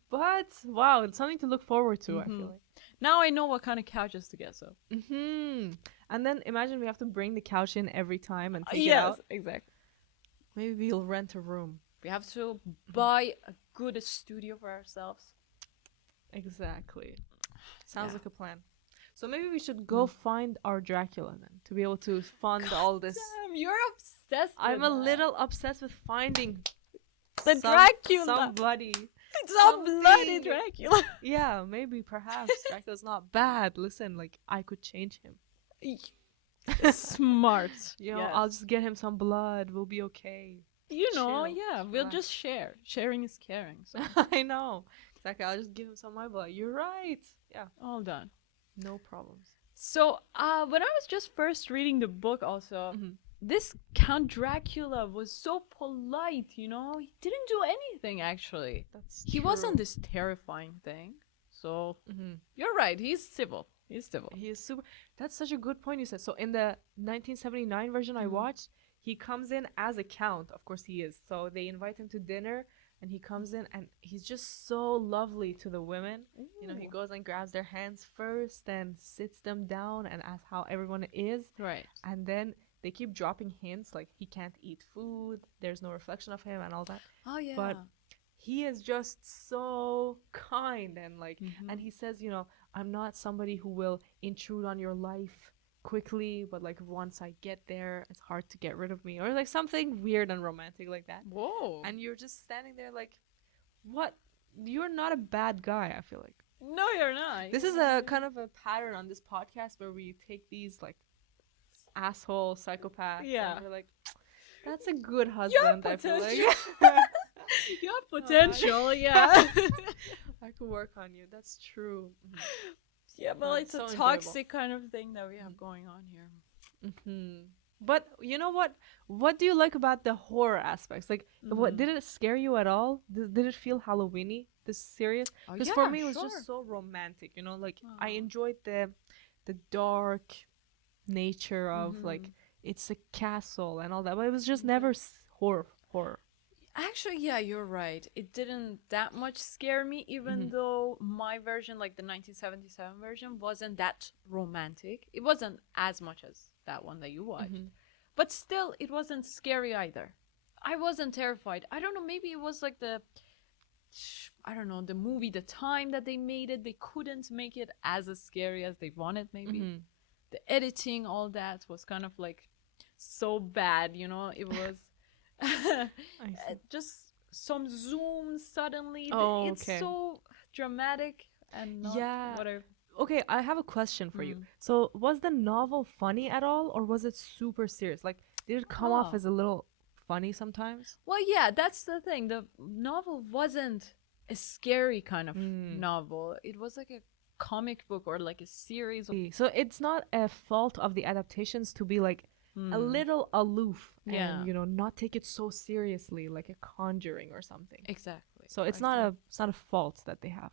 But wow, it's something to look forward to. I Mhm. feel like. Now I know what kind of couches to get. So. And then imagine we have to bring the couch in every time and take it Yes, out. exactly. Maybe we'll rent a room. We have to buy a good studio for ourselves. Exactly. Sounds Yeah. like a plan. So maybe we should go find our Dracula then to be able to fund all this. Damn, you're obsessed. I'm with a that. little obsessed with finding The Dracula. somebody. Some bloody something. Dracula. Yeah, maybe perhaps Dracula's not bad. Listen, like I could change him. Smart. You know, Yes. I'll just get him some blood. We'll be okay. You know, chill, yeah, we'll relax. just share. Sharing is caring. So I know. Exactly. I'll just give him some of my blood. You're right. Yeah. all done. No problems. So, when I was just first reading the book, also, Mhm. this Count Dracula was so polite. You know, he didn't do anything actually. That's He wasn't this terrifying thing. So you're right. He's civil. He's civil. He is super. That's such a good point you said. So in the 1979 version I watched, he comes in as a count. Of course he is. So they invite him to dinner, and he comes in, and he's just so lovely to the women. You know, he Ooh. goes and grabs their hands first and sits them down and asks how everyone is. Right. And then they keep dropping hints like he can't eat food, there's no reflection of him and all that. Oh yeah. But he is just so kind and like, and he says, you know, I'm not somebody who will intrude on your life quickly, but like once I get there, it's hard to get rid of me, or like something weird and romantic like that. Whoa. And you're just standing there like, what? You're not a bad guy, I feel like. no, you're not. This is a kind of a pattern on this podcast where we take these like asshole psychopaths. Yeah. And we're like, that's a good You husband, have I feel like. potential. You have potential, yeah. I could work on you. That's true. Yeah, No, well, it's it's a so enjoyable. toxic kind of thing that we have going on here. But you know what? What do you like about the horror aspects? Like, what did it scare you at all? Did it feel Halloweeny? This series? Oh, Because for me, it was just so romantic. You know, like I enjoyed the dark nature of like it's a castle and all that, but it was just never horror. Actually, yeah, you're right. It didn't that much scare me, even though my version, like the 1977 version, wasn't that romantic. It wasn't as much as that one that you watched. But still, it wasn't scary either. I wasn't terrified. I don't know, maybe it was like the movie, the time that they made it, they couldn't make it as scary as they wanted, maybe. The editing, all that was kind of like so bad, you know? It was just some zooms suddenly. It's so dramatic and not whatever. Okay, I have a question for you. So, was the novel funny at all, or was it super serious? Like, did it come off as a little funny sometimes? Well, yeah, that's the thing. The novel wasn't a scary kind of novel. It was like a comic book or like a series. So it's not a fault of the adaptations to be like a little aloof and you know, not take it so seriously like a Conjuring or something. Exactly. So it's not a fault that they have.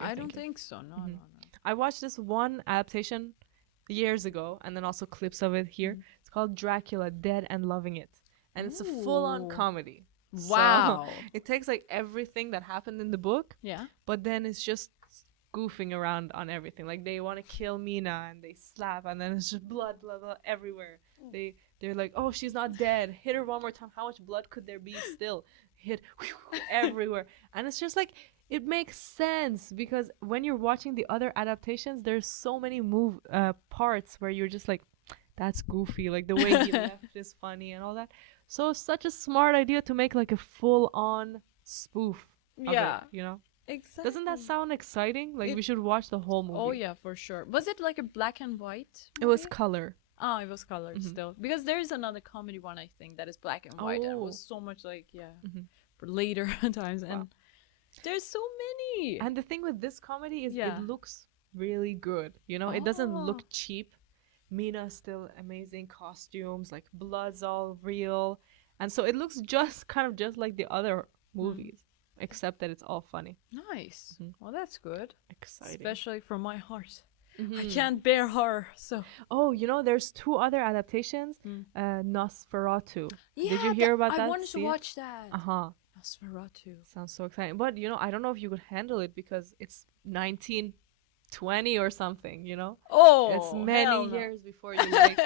I don't think so. No. I watched this one adaptation years ago, and then also clips of it here. It's called Dracula Dead and Loving It, and it's a full-on comedy. Wow. So it takes like everything that happened in the book, Yeah. but then it's just goofing around on everything. Like they want to kill Mina and they slap, and then it's just blood everywhere. They're like, oh, she's not dead. Hit her one more time. How much blood could there be still? Hit everywhere, and it's just like it makes sense because when you're watching the other adaptations, there's so many parts where you're just like, that's goofy, like the way he left is funny and all that. So it's such a smart idea to make like a full-on spoof of Yeah. it, you know? Exactly. Doesn't that sound exciting? Like It- we should watch the whole movie. Oh yeah, for sure. Was it like a black and white? It was movie? color. Oh, it was color Mhm. still. Because there is another comedy one I think that is black and white. And it was so much like Mhm. for later times. Wow. And there's so many. And the thing with this comedy is Yeah. it looks really good. You know, it doesn't Oh. look cheap. Mina's still amazing costumes, like blood's all real. And so it looks just like the other movies, except that it's all funny. Nice. Mhm. Well, that's good. Exciting. Especially for my heart. I Mhm. can't bear horror, so. Oh, you know, there's 2 other adaptations. Mm. Nosferatu. Yeah, Did you hear about that? I wanted to See it? watch that. Uh-huh. Nosferatu. Sounds so exciting. But, you know, I don't know if you could handle it because it's 1920 or something, you know? Oh, It's many hell no. years before you like.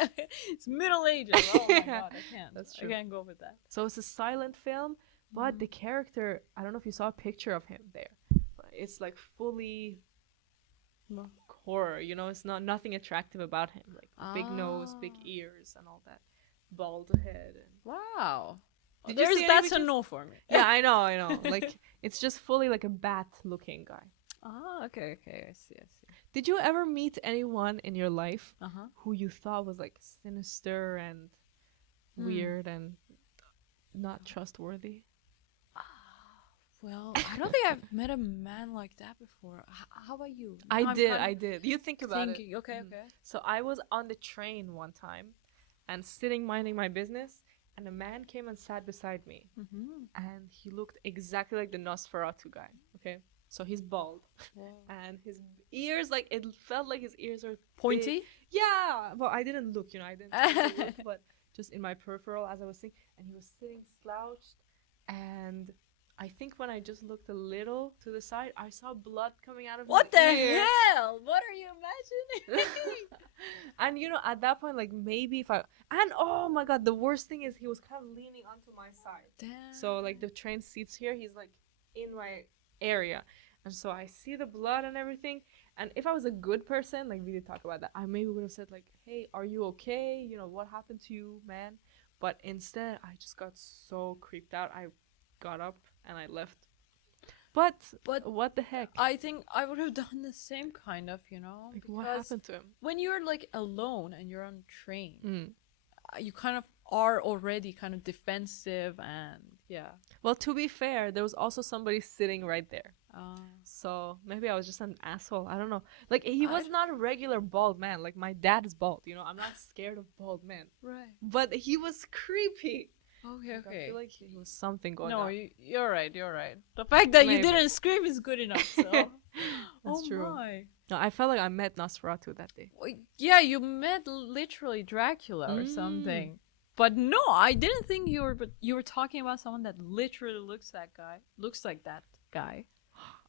It's Middle Ages. Oh my Yeah. god, I can't. That's I true. can't go with that. So it's a silent film, but the character, I don't know if you saw a picture of him there. But it's like fully horror, you know? It's nothing attractive about him. Like big nose, big Ah. ears, and all that. Bald head. And Wow. Did you see any That's a pictures? no for me. yeah, I know. Like it's just fully like a bat-looking guy. Ah, okay, I see. Did you ever meet anyone in your life Uh-huh. who you thought was like sinister and weird and not trustworthy? Well, I don't think I've met a man like that before. How about you? I I'm did. kinda You think about it. thinking, okay. So I was on the train one time and sitting minding my business, and a man came and sat beside me, Mm-hmm. and he looked exactly like the Nosferatu guy. Okay, so he's bald, and his ears, like it felt like his ears are Pointy? big. Yeah, well, I didn't look, you know, I didn't take a look, but just in my peripheral as I was thinking, and he was sitting slouched, and I think when I just looked a little to the side, I saw blood coming out of What his the ear. hell? What are you imagining? And you know, at that point, like maybe if I and oh my god, the worst thing is he was kind of leaning onto my side. Damn. So like the train seats here, he's like in my area, and so I see the blood and everything. And if I was a good person, like we did talk about that, I maybe would have said like, "Hey, are you okay? You know, what happened to you, man?" But instead, I just got so creeped out. I got up and I left. But what the heck? I think I would have done the same kind of, Like what because happened to him? when you're like alone and you're on a train, Mm. you kind of are already kind of defensive and yeah. Well, to be fair, there was also somebody sitting right there. Uh, So maybe I was just an asshole. I don't know. Like he I was d- not a regular bald man. Like my dad is bald. You know, I'm not scared of bald men. right. But he was creepy. Okay, Like, I feel like there was something going No, on. you're right. The fact that you Maybe. didn't scream is good enough. So. That's oh true. My. No, I felt like I met Nosferatu that day. Well, yeah, you met literally Dracula or something. But no, I didn't think you were. But you were talking about someone that literally looks like that guy.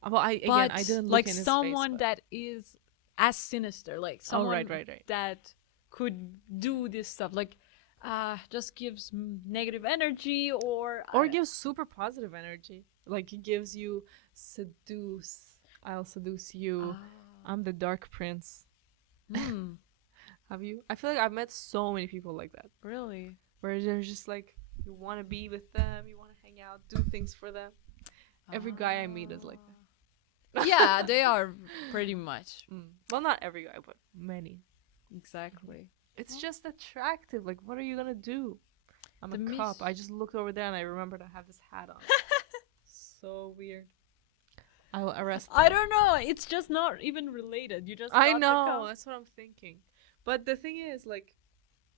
Well, I But didn't look like in his someone face, that is as sinister, like someone right. that could do this stuff, like just gives negative energy or gives super positive energy. Like he gives you seduce. I'll seduce you. I'm the dark prince. Have you? I feel like I've met so many people like that. really. Where they're just like, you want to be with them, you want to hang out, do things for them. Every guy I meet is like that. Yeah, they are pretty much Well, not every guy, but many. exactly. It's just attractive. Like, what are you gonna do? I'm The a cop. mis- I just looked over there and I remembered I have this hat on. So weird. I will arrest them. I don't know. It's just not even related. You just I got the know. cup. That's what I'm thinking. But the thing is, like,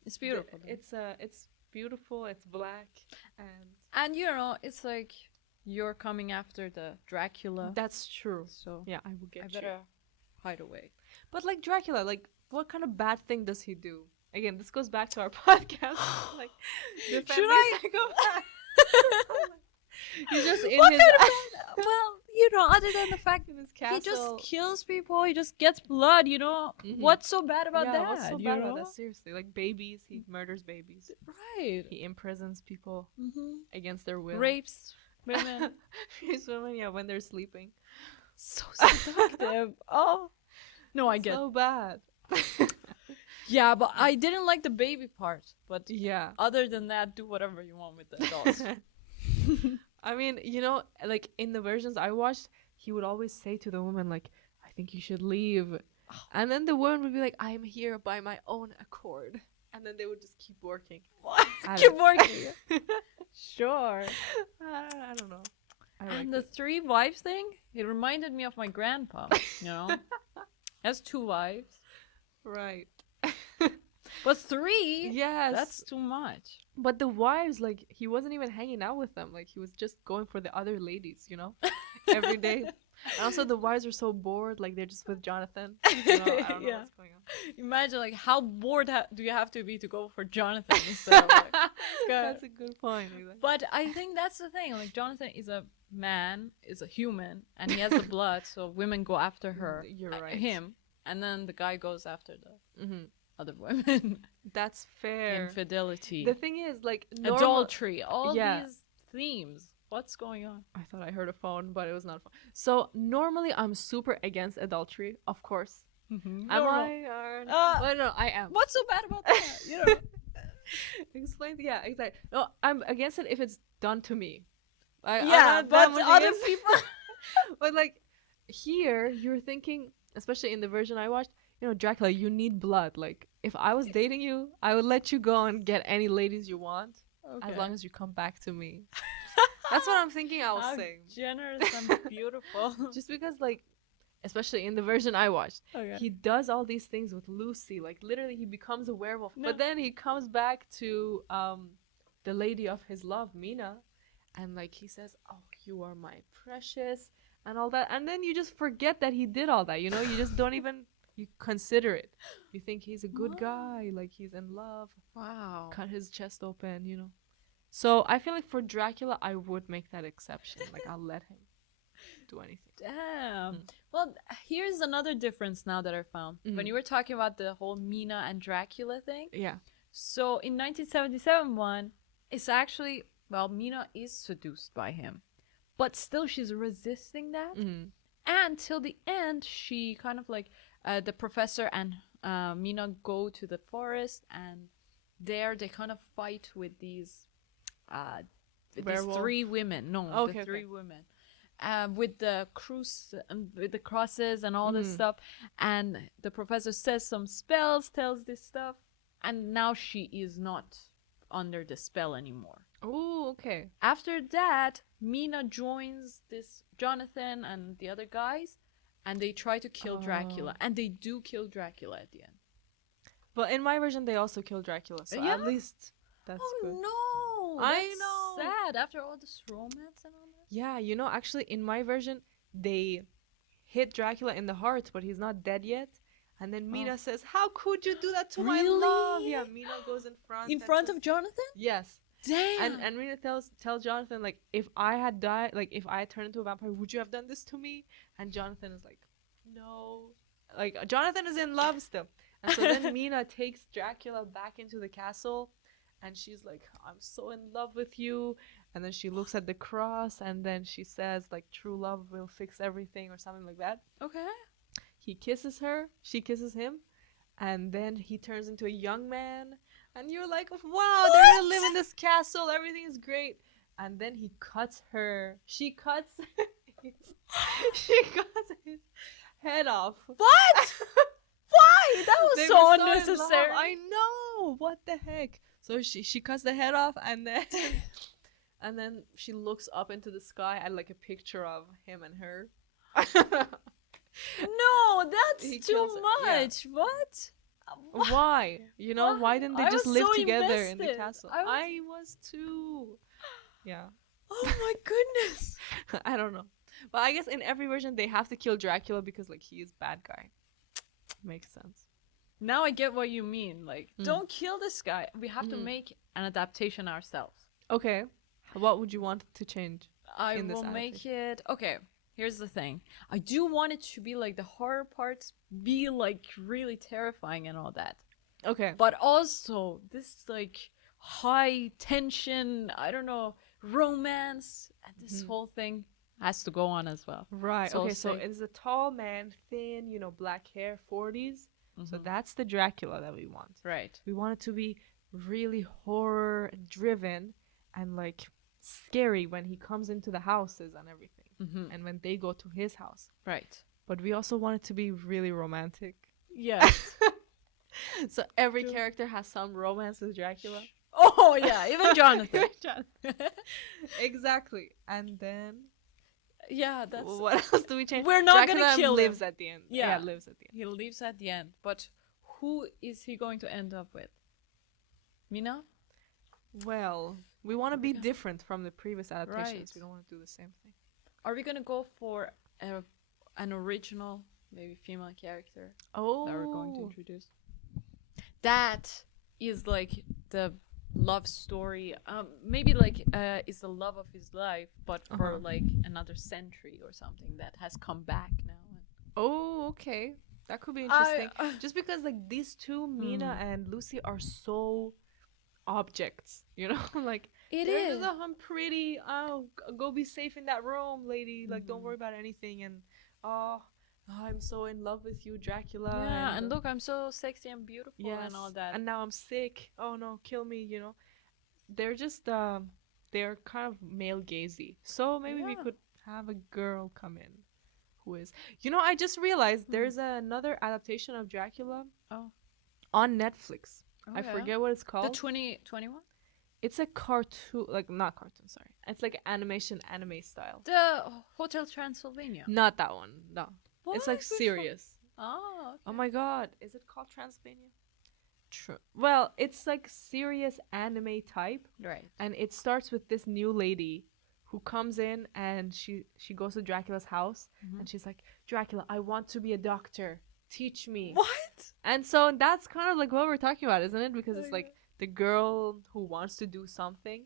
It's beautiful. it's beautiful. It's black, and And you know, it's like you're coming after the Dracula. that's true. So Yeah, I will get I you. better hide away. But like Dracula, like what kind of bad thing does he do? Again, this goes back to our podcast. Like, Should defending I- psychopath. He's just in What his kind of well, you know, other than the fact in his he castle. just kills people, he just gets blood, you know. Mhm. What's so bad about Yeah, that? what's so you bad know? about that? Seriously, like babies, he murders babies. Right. He imprisons people Mm-hmm. against their will. Rapes women. These women, yeah, when they're sleeping. So seductive. Oh. No, I get. So bad. Yeah, but I didn't like the baby part. But Yeah. other than that, do whatever you want with the adults. I mean, you know, like in the versions I watched, he would always say to the woman, like, I think you should leave. And then the woman would be like, I'm here by my own accord. And then they would just keep working. What? I Keep don't- working. Sure. I don't know. I And like the it. 3 wives thing, it reminded me of my grandpa, you know? He has 2 wives. Right. But 3? Yes. That's too much. But the wives, like, he wasn't even hanging out with them. Like, he was just going for the other ladies, you know, every day. And also, the wives are so bored. Like, they're just with Jonathan. You know, I don't know Yeah. what's going on. Imagine, like, how bored do you have to be to go for Jonathan instead of, like, That's a good point. Exactly. But I think that's the thing. Like, Jonathan is a man, is a human, and he has the blood, so women go after her. You're right. Him. And then the guy goes after the Mm-hmm. other women. That's fair. Infidelity. The thing is, like, Adultery. All Yeah. these themes. What's going on? I thought I heard a phone, but it was not a phone. So normally I'm super against adultery, of course. Am I? Or... well, no, I am. What's so bad about that? You know. Explain. Yeah, exactly. No, I'm against it if it's done to me. I'm Yeah, not but that much other against- people. But like here, you're thinking, especially in the version I watched, you know, Dracula, you need blood. Like if I was dating you, I would let you go and get any ladies you want, as long as you come back to me. That's what I'm thinking. I was How saying. generous and beautiful. Just because, like, especially in the version I watched, Okay. he does all these things with Lucy. Like literally, he becomes a werewolf. No. But then he comes back to the lady of his love, Mina, and like he says, "Oh, you are my precious," and all that. And then you just forget that he did all that. You know, you just don't even you consider it. You think he's a good guy, like he's in love. Wow. Cut his chest open, you know. So I feel like for Dracula, I would make that exception. Like I'll let him do anything. Damn. Well, here's another difference now that I found. When you were talking about the whole Mina and Dracula thing. Yeah. So in 1977 one, it's actually, well, Mina is seduced by him. But still she's resisting that. And till the end, she kind of like, the professor and Mina go to the forest, and there they kind of fight with these Werewolf? 3 women. No, Okay, the 3 okay. women. With the with the crosses and all this stuff, and the professor says some spells, tells this stuff, and now she is not under the spell anymore. Oh, okay. After that, Mina joins this Jonathan and the other guys, and they try to kill Dracula, and they do kill Dracula at the end. But in my version, they also kill Dracula, so Yeah? at least that's good. No! I That's know. sad after all this romance and all that. Yeah, you know, actually, in my version, they hit Dracula in the heart, but he's not dead yet. And then Mina says, "How could you do that to my love?" Really? Yeah, Mina goes in front. In and front says- of Jonathan? Yes. Damn! And Mina tells Jonathan, like, if I had died, like, if I had turned into a vampire, would you have done this to me? And Jonathan is like, no. Like, Jonathan is in love still. And so then Mina takes Dracula back into the castle, and she's like, I'm so in love with you. And then she looks at the cross, and then she says, like, true love will fix everything, or something like that. Okay. He kisses her, she kisses him, and then he turns into a young man. And you're like, wow, they're gonna live in this castle, everything is great. And then he cuts her. She cuts his head off. What? Why? That was They so were in love. unnecessary. I know. What the heck? So she cuts the head off, and then and then she looks up into the sky at like a picture of him and her. No, that's He too kills her, yeah. much. What? Why? You know, why didn't they I just was live so together in the invested. castle? I I was too. Yeah. Oh my goodness. I don't know. But I guess in every version they have to kill Dracula because like he is bad guy. Makes sense. Now I get what you mean. Like, don't kill this guy. We have to make an adaptation ourselves. Okay. What would you want to change? I In this will make it. Okay, here's the thing. I do want it to be like the horror parts be like really terrifying and all that. Okay. But also this like high tension, I don't know, romance and this whole thing has to go on as well. Right. So Okay. So say- it's a tall man, thin, black hair, 40s. So that's the Dracula that we want. Right. We want it to be really horror driven and like scary when he comes into the houses and everything, and when they go to his house. Right. But we also want it to be really romantic. Yes. So every character has some romance with Dracula. Oh yeah, even Jonathan. Exactly. And then Yeah, that's. what else do we change? We're not Dracula gonna kill lives him. at the end. Yeah. Lives at the end. He leaves at the end, but who is he going to end up with? Mina? Well, we want to be gonna- different from the previous adaptations. Right. We don't want to do the same thing. Are we gonna go for an original, maybe female character Oh, that we're going to introduce? That is like the love story. Maybe like is the love of his life, but for like another century or something that has come back now. Oh, okay. That could be interesting. Just because like these two, Mina and Lucy, are so objects, like It they're is. just, I'm pretty. Oh, go be safe in that room, lady. Like, don't worry about anything. And I'm so in love with you, Dracula. Yeah, and look, I'm so sexy and beautiful and all that. And now I'm sick. Oh no, kill me. They're just they're kind of male gazy. So maybe we Yeah. could have a girl come in who is. I just realized there's another adaptation of Dracula. Oh. On Netflix. Oh, I yeah? forget what it's called. The 2021? It's a cartoon, like not cartoon, sorry. It's like animation, anime style. The Hotel Transylvania. Not that one. No. It's like What? Which one? serious. Oh, okay. Oh my god, is it called Transylvania? True. Well, it's like serious anime type, Right. and it starts with this new lady who comes in and she goes to Dracula's house and she's like, Dracula, I want to be a doctor. Teach me. What? And so that's kind of like what we're talking about, isn't it? Because it's like the girl who wants to do something.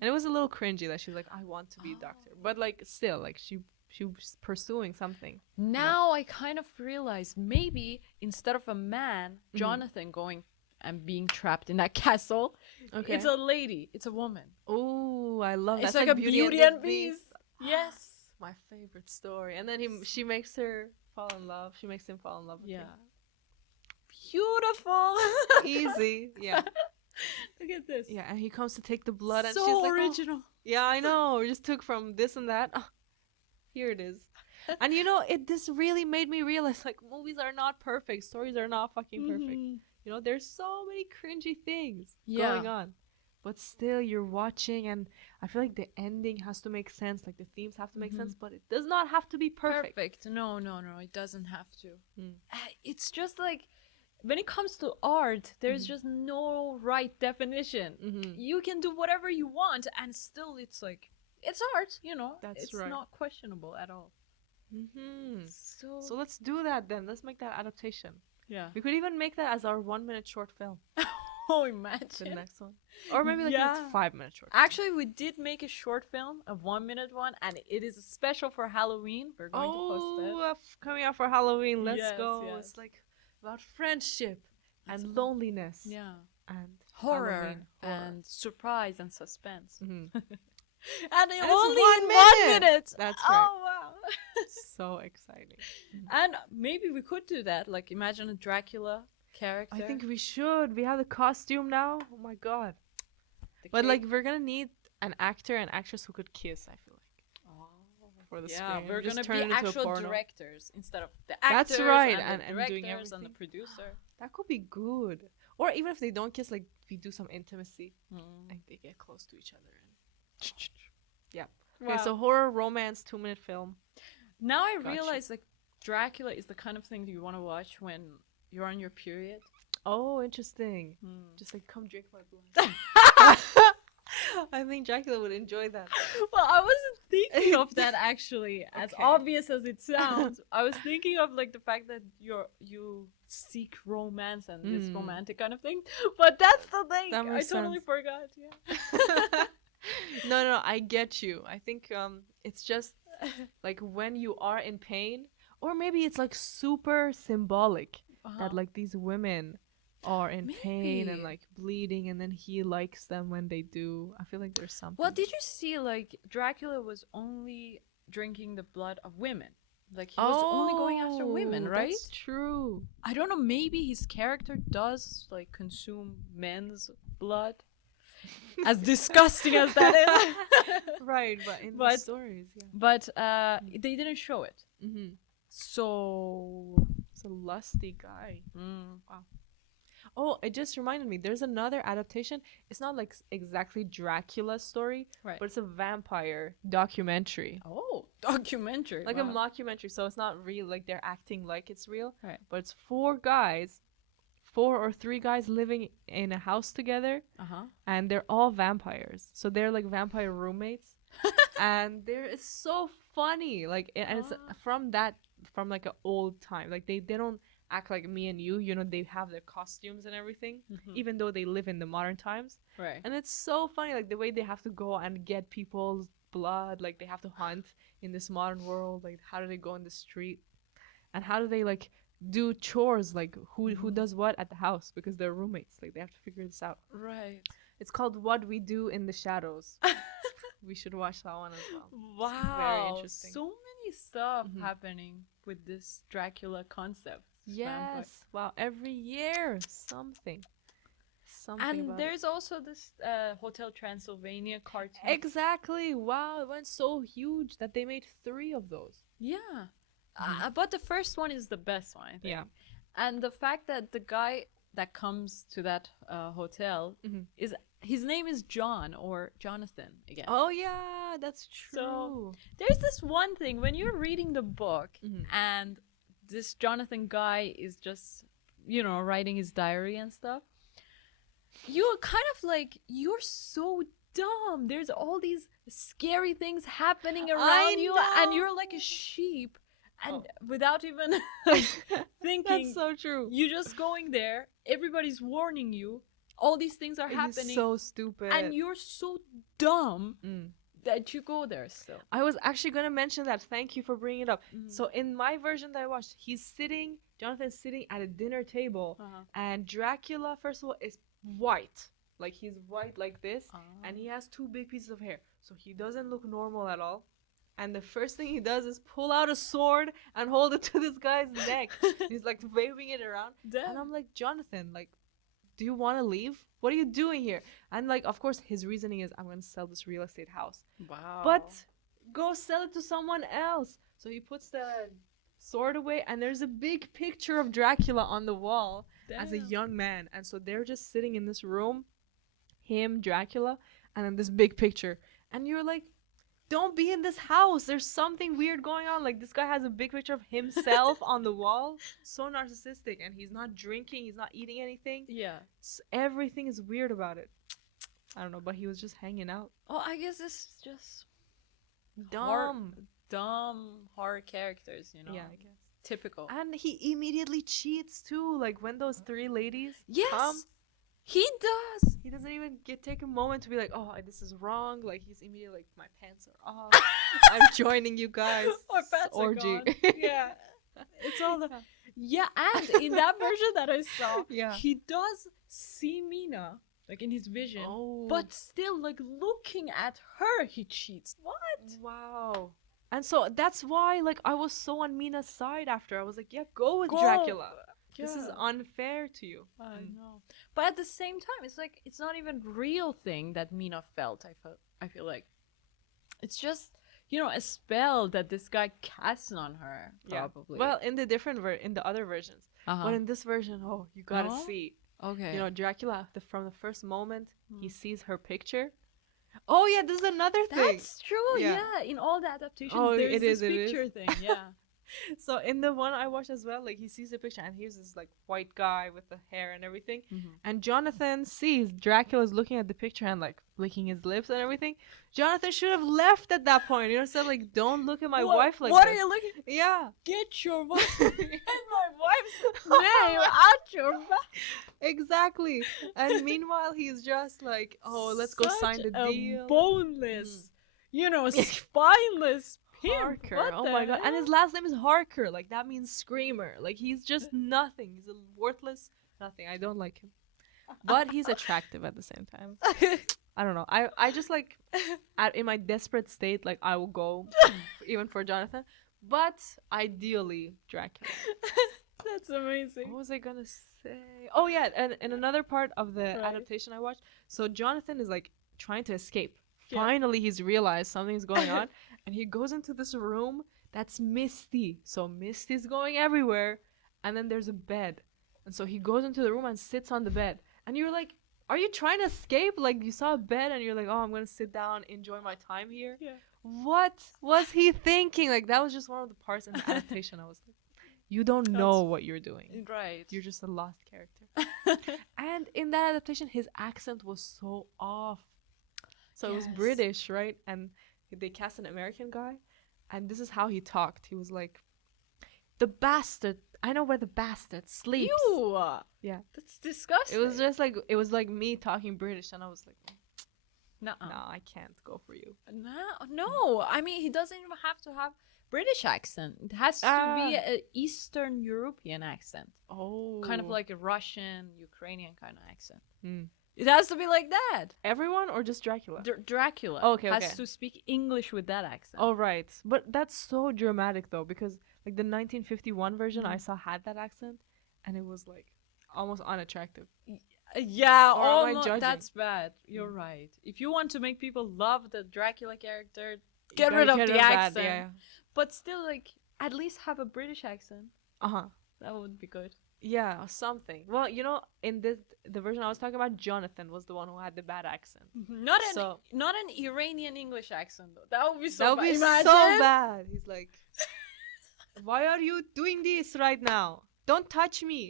And it was a little cringy that she's like, I want to be a doctor. But like still, like she was pursuing something. Now I kind of realize maybe instead of a man, Jonathan going and being trapped in that castle, Okay. it's a lady. It's a woman. Oh, I love that. It's like a Beauty and Beast. Yes. My favorite story. And then she makes her fall in love. She makes him fall in love with Yeah. her. Beautiful. Easy. Yeah. Look at this. Yeah, and he comes to take the blood and So she's like, original. yeah, I know. We just took from this and that. Oh, here it is. And this really made me realize like movies are not perfect. Stories are not fucking perfect. There's so many cringy things going on. But still you're watching and I feel like the ending has to make sense. Like the themes have to make sense, but it does not have to be perfect. No, it doesn't have to. It's just like when it comes to art, there's just no right definition. You can do whatever you want and still it's like it's art, That's it's right. not questionable at all. So let's do that then. Let's make that adaptation. Yeah. We could even make that as our 1 minute short film. Oh, The imagine. next one. Or maybe like Yeah. it's 5 minute short. Actually, we did make a short film, a 1 minute one, and it is special for Halloween. We're going to post it. Coming out for Halloween. Let's Yes, go. yes. It's like about friendship and loneliness. Yeah. And Horror, Halloween and surprise and suspense. Mhm. And it's only 1 in minute. 1 minute. That's Oh, right. wow. So exciting. And maybe we could do that. Like, imagine a Dracula character. I think we should. We have the costume now. Oh my god. The But cape. like we're gonna need an actor and actress who could kiss, I feel like. For the yeah, screen. we're Just gonna turn be it into a actual porno. directors instead of the That's actors. right, and and the doing directors and the everything. producer. That could be good. Or even if they don't kiss, like we do some intimacy. Like they get close to each other. And yeah. Okay, Wow. so horror, romance, 2 minute film. Now I Gotcha. realize like Dracula is the kind of thing that you want to watch when you're on your period. Oh, interesting. Hmm. Just like come drink my blood. I think Dracula would enjoy that. Well, I wasn't thinking of that actually, as Okay. obvious as it sounds. I was thinking of like the fact that you seek romance and this romantic kind of thing. But that's the thing. That I makes totally sense. forgot. Yeah. No, I get you. I think it's just like when you are in pain, or maybe it's like super symbolic that like these women are in pain and Maybe. like bleeding, and then he likes them when they do. I feel like there's something. Well, did you see like Dracula was only drinking the blood of women? Like he was only going after women, right? That's true. I don't know, maybe his character does like consume men's blood. As disgusting as that is. Right, but in the But- stories, yeah. But they didn't show it. Mm-hmm. So It's a lusty guy. Wow. Oh, it just reminded me. There's another adaptation. It's not like exactly Dracula's story, Right. but it's a vampire documentary, Oh, documentary. like wow. a mockumentary. So it's not real. Like they're acting like it's real, Right. but it's four or three guys living in a house together, Uh-huh. and they're all vampires. So they're like vampire roommates, and it's so funny. Like, and it's from like an old time. Like they don't act like me and you. You know, they have their costumes and everything, even though they live in the modern times. Right. And it's so funny, like the way they have to go and get people's blood. Like they have to hunt in this modern world. Like how do they go in the street, and how do they like do chores? Like who does what at the house, because they're roommates. Like they have to figure this out. Right. It's called What We Do in the Shadows. We should watch that one as well. Wow. Very interesting. So many stuff Mhm. happening with this Dracula concept. Vampire. Yes. Wow. Every year something. And about it. there's also this Hotel Transylvania cartoon. Exactly. Wow. It went so huge that they made 3 of those. Yeah. But the first one is the best one, I think. Yeah. And the fact that the guy that comes to that hotel Mhm. is his name is John or Jonathan again. Oh yeah, that's true. So- There's this one thing when you're reading the book Mhm. and this Jonathan guy is just, writing his diary and stuff. You're kind of like, you're so dumb. There's all these scary things happening around you, and you're like a sheep. And without even thinking, That's so true. you're just going there. Everybody's warning you. All these things are It is happening. so stupid. And you're so dumb Mm. that you go there still. I was actually gonna mention that. Thank you for bringing it up. Mhm. So in my version that I watched, Jonathan's sitting at a dinner table, Uh-huh. and Dracula, first of all, is white. Like he's white like this, and he has 2 big pieces of hair. So he doesn't look normal at all. And the first thing he does is pull out a sword and hold it to this guy's neck. He's like waving it around. Damn. And I'm like, Jonathan, like, do you want to leave? What are you doing here? And like, of course, his reasoning is, I'm going to sell this real estate house. Wow. But go sell it to someone else. So he puts the sword away, and there's a big picture of Dracula on the wall as a Damn. young man. And so they're just sitting in this room, him, Dracula, and then this big picture. And you're like, don't be in this house. There's something weird going on. Like, this guy has a big picture of himself on the wall. So narcissistic. And he's not drinking. He's not eating anything. Yeah. Everything is weird about it. I don't know, but he was just hanging out. Oh, I guess this is just Dumb. dumb horror characters, Yeah, I guess. Typical. And he immediately cheats too. Like when those 3 ladies Yes. come, He does. he doesn't even take a moment to be like, "Oh, this is wrong." Like he's immediately like, "My pants are off. I'm joining you guys." Our pants are orgy. gone. Yeah. It's all the Yeah, and in that version that I saw, Yeah. he does see Mina, like in his vision. Oh, But still, like looking at her, he cheats. What? wow. And so that's why, like, I was so on Mina's side after. I was like, "Yeah, go with Go. Dracula. This is Yeah. unfair to you." I Mm. know. But at the same time, it's like it's not even real thing that Mina felt. I feel like it's just a spell that this guy casts on her. Yeah. Probably. Well, in the other versions, but in this version, you gotta No? see. okay. Dracula, from the first moment he sees her picture. Oh yeah, this is another thing. That's true. Yeah. Yeah. In all the adaptations, Oh, there's it this is, it is. picture thing. Yeah. So in the one I watched as well, like he sees the picture and here's this like white guy with the hair and everything. And Jonathan sees Dracula's looking at the picture and like licking his lips and everything. Jonathan should have left at that point. Said like, "Don't look at my wife like What this." are you looking? Yeah. Get your wife and my wife's name out your mouth. Exactly. And meanwhile he's just like, "Oh, let's go sign the Such a deal." boneless, spineless pimp. Harker. What Oh the my god. And hell? his last name is Harker. Like that means screamer. Like he's just nothing. He's a worthless Nothing. I don't like him. But he's attractive at the same time. I don't know. I just like, in my desperate state, like I will go even for Jonathan. But ideally, Dracula. That's amazing. What was I gonna say? Oh yeah, and in another part of the Right. adaptation I watched, so Jonathan is like trying to escape. Yeah. Finally, he's realized something's going on, and he goes into this room that's misty. So mist is going everywhere, and then there's a bed, and so he goes into the room and sits on the bed, and you're like, are you trying to escape? Like you saw a bed, and you're like, oh, I'm gonna sit down, enjoy my time here. Yeah. What was he thinking? Like that was just one of the parts in the adaptation. I was like, you don't know what you're doing. Right. You're just a lost character. And in that adaptation, his accent was so off. So it was Yes. British, right? And they cast an American guy, and this is how he talked. He was like, "The bastard. I know where the bastard sleeps." Ew. Yeah. That's disgusting. It was like me talking British, and I was like, Nuh-uh. "No, I can't go for you." No. I mean, he doesn't even have to have British accent. It has to be an Eastern European accent. Oh, Kind of like a Russian, Ukrainian kind of accent. Mm. It has to be like that. Everyone or just Dracula? Dracula Okay, has okay. to speak English with that accent. Oh right, but that's so dramatic though, because like the 1951 version I saw had that accent, and it was like almost unattractive. Yeah, Or am I no, judging? that's bad. You're right. If you want to make people love the Dracula character, You get gotta rid of get the rid of that, accent. yeah. But still, like, at least have a British accent. Uh-huh. That would be good. Yeah, something. Well, you know, in the version I was talking about, Jonathan was the one who had the bad accent. Not an So- not an Iranian English accent though. That would be so That would bad. be Imagine. so bad. He's like, "Why are you doing this right now? Don't touch me.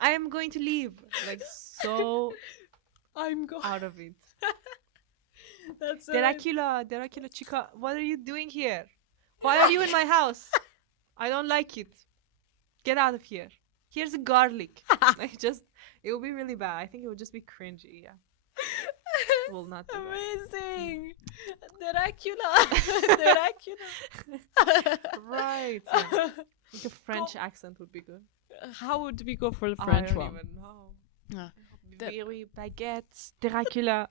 I am going to leave." Like so I'm going. out of it. That's so Dracula chica, what are you doing here? Why are you in my house? I don't like it. Get out of here. Here's a garlic. Like it will be really bad. I think it would just be cringy. Yeah. Will not do that. amazing. Dracula. Dracula. Right. Yeah. Like a French accent would be good. How would we go for the I French don't one? even know. Ah. Very baguettes. Dracula.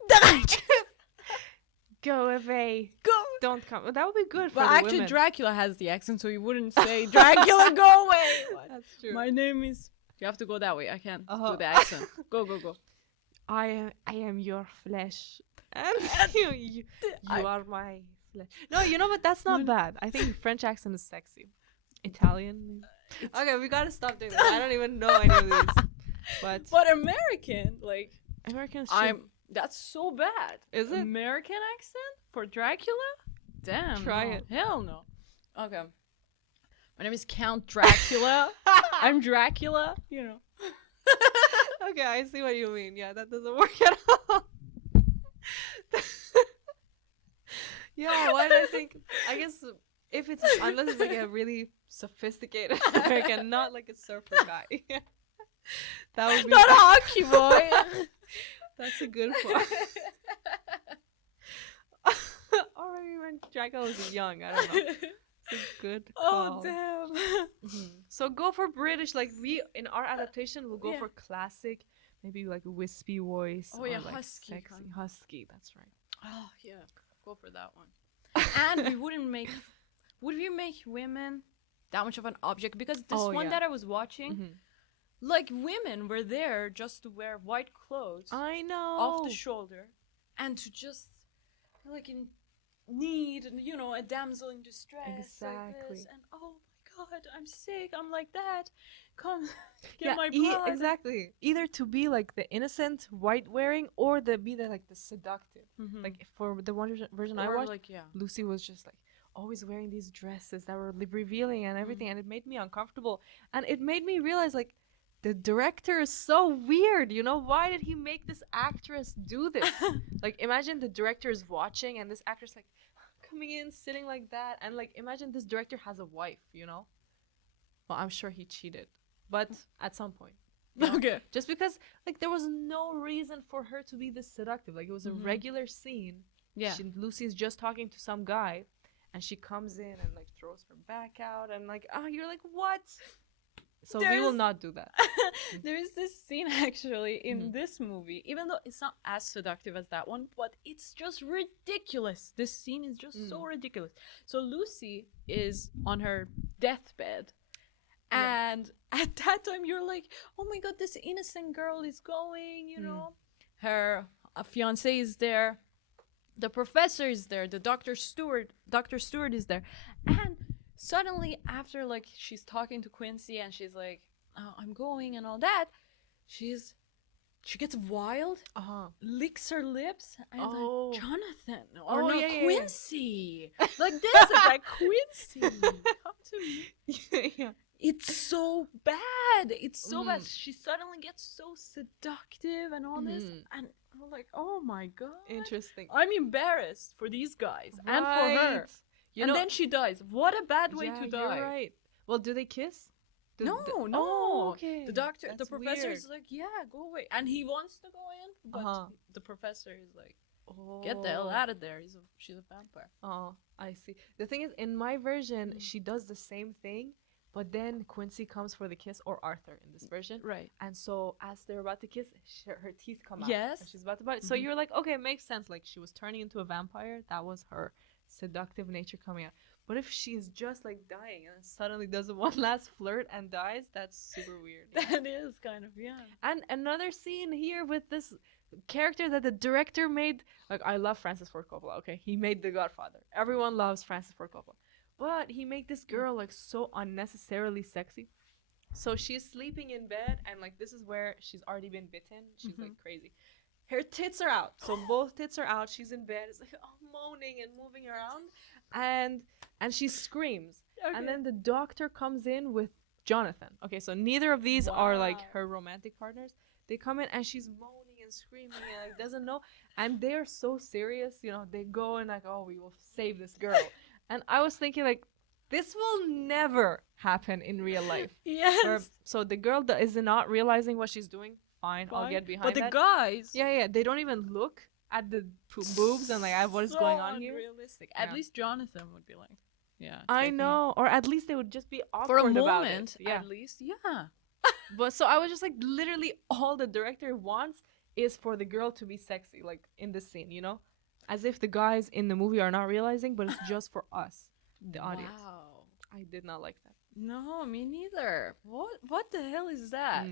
Go away. Go. Don't come. That would be good for But the actually, women. Dracula has the accent, so you wouldn't say Dracula, go away. That's true. My name is. You have to go that way. I can't Uh-huh. do the accent. Go, go, go. I am your flesh, and you I- are my flesh. No, you know what? That's not bad. I think French accent is sexy. Italian. Okay, we gotta stop doing this. I don't even know any of these. But But American, like, Americans. That's so bad. Is it? American accent for Dracula? Damn. Try no. it. Hell no. Okay. My name is Count Dracula. I'm Dracula. You know. Okay, I see what you mean. Yeah, that doesn't work at all. Yeah, why do I think? I guess if it's unless it's like a really sophisticated American, not like a surfer guy. That would be Not a hockey boy. That's a good one. Or maybe when Dracula was young. I don't know. It's a good call. Oh damn. So go for British. Like we in our adaptation, we'll go Yeah. for classic, maybe like a wispy voice. Oh, or yeah, like husky sexy kind. husky. That's right. Oh yeah. Go for that one. And we wouldn't make. Would we make women that much of an object? Because this Oh, one yeah. that I was watching, Mhm. like women were there just to wear white clothes I know. off the shoulder, and to just like in need, and you know, a damsel in distress like Exactly. this, and oh my god, I'm sick, I'm like that, come get Yeah, my blood. exactly. Either to be like the innocent white wearing, or the be the like the seductive. Mhm. Like for the one version I Or, watched, like yeah. Lucy was just like always wearing these dresses that were revealing and everything, and it made me uncomfortable, and it made me realize like the director is so weird. You know, why did he make this actress do this? Like imagine the director is watching and this actress like coming in sitting like that, and like imagine this director has a wife, you know. Well, I'm sure he cheated, but at some point, you know? Okay. Just because like there was no reason for her to be this seductive. Like it was a regular scene. Yeah. Lucy's just talking to some guy, and she comes in and like throws her back out, and like, oh, you're like, what? So we will not do that. There is this scene actually in this movie, even though it's not as seductive as that one, but it's just ridiculous. This scene is just so ridiculous. So Lucy is on her deathbed, and at that time you're like, oh my god, this innocent girl is going, you know. Her fiance is there, the professor is there, the Dr. Stewart is there, and suddenly after like she's talking to Quincy and she's like, oh, I'm going and all that, she gets wild, licks her lips, and is like, Jonathan, or no, Quincy, like this, is like, Quincy, come to me. It's so bad. It's so bad. She suddenly gets so seductive and all this, and I'm like, oh my god, Interesting. I'm embarrassed for these guys and for her. And then she dies. What a bad way to die. You're right. Well, do they kiss? No. Okay. The professor is like, yeah, go away. And he wants to go in, but the professor is like, get the hell out of there. She's a vampire. Oh, I see. The thing is, in my version, she does the same thing, but then Quincy comes for the kiss, or Arthur in this version. Right. And so as they're about to kiss, her teeth come out. Yes. And she's about to bite. So you're like, okay, it makes sense. Like, she was turning into a vampire. That was her seductive nature coming out. But if she's just like dying and suddenly does one last flirt and dies, that's super weird. That is kind of, And another scene here with this character that the director made. Like, I love Francis Ford Coppola, okay? He made The Godfather. Everyone loves Francis Ford Coppola. But he made this girl like so unnecessarily sexy. So she's sleeping in bed, and like this is where she's already been bitten. She's like crazy. Her tits are out. So both tits are out. She's in bed. It's like moaning and moving around. And she screams. Okay. And then the doctor comes in with Jonathan. Okay, so neither of these are like her romantic partners. They come in and she's moaning and screaming and like doesn't know. And they're so serious, you know, they go and like, oh, we will save this girl. And I was thinking like, this will never happen in real life. Yes. So the girl that is not realizing what she's doing, fine, I'll get behind but that. But the guys... Yeah, they don't even look at the boobs and like, what is going on here? Unrealistic. At least Jonathan would be like, I know. Or at least they would just be awkward for a about moment, it. Yeah. At least, But so I was just like, literally all the director wants is for the girl to be sexy, like in this scene, you know? As if the guys in the movie are not realizing, but it's just for us, the audience. Wow. I did not like that. No, me neither. What the hell is that?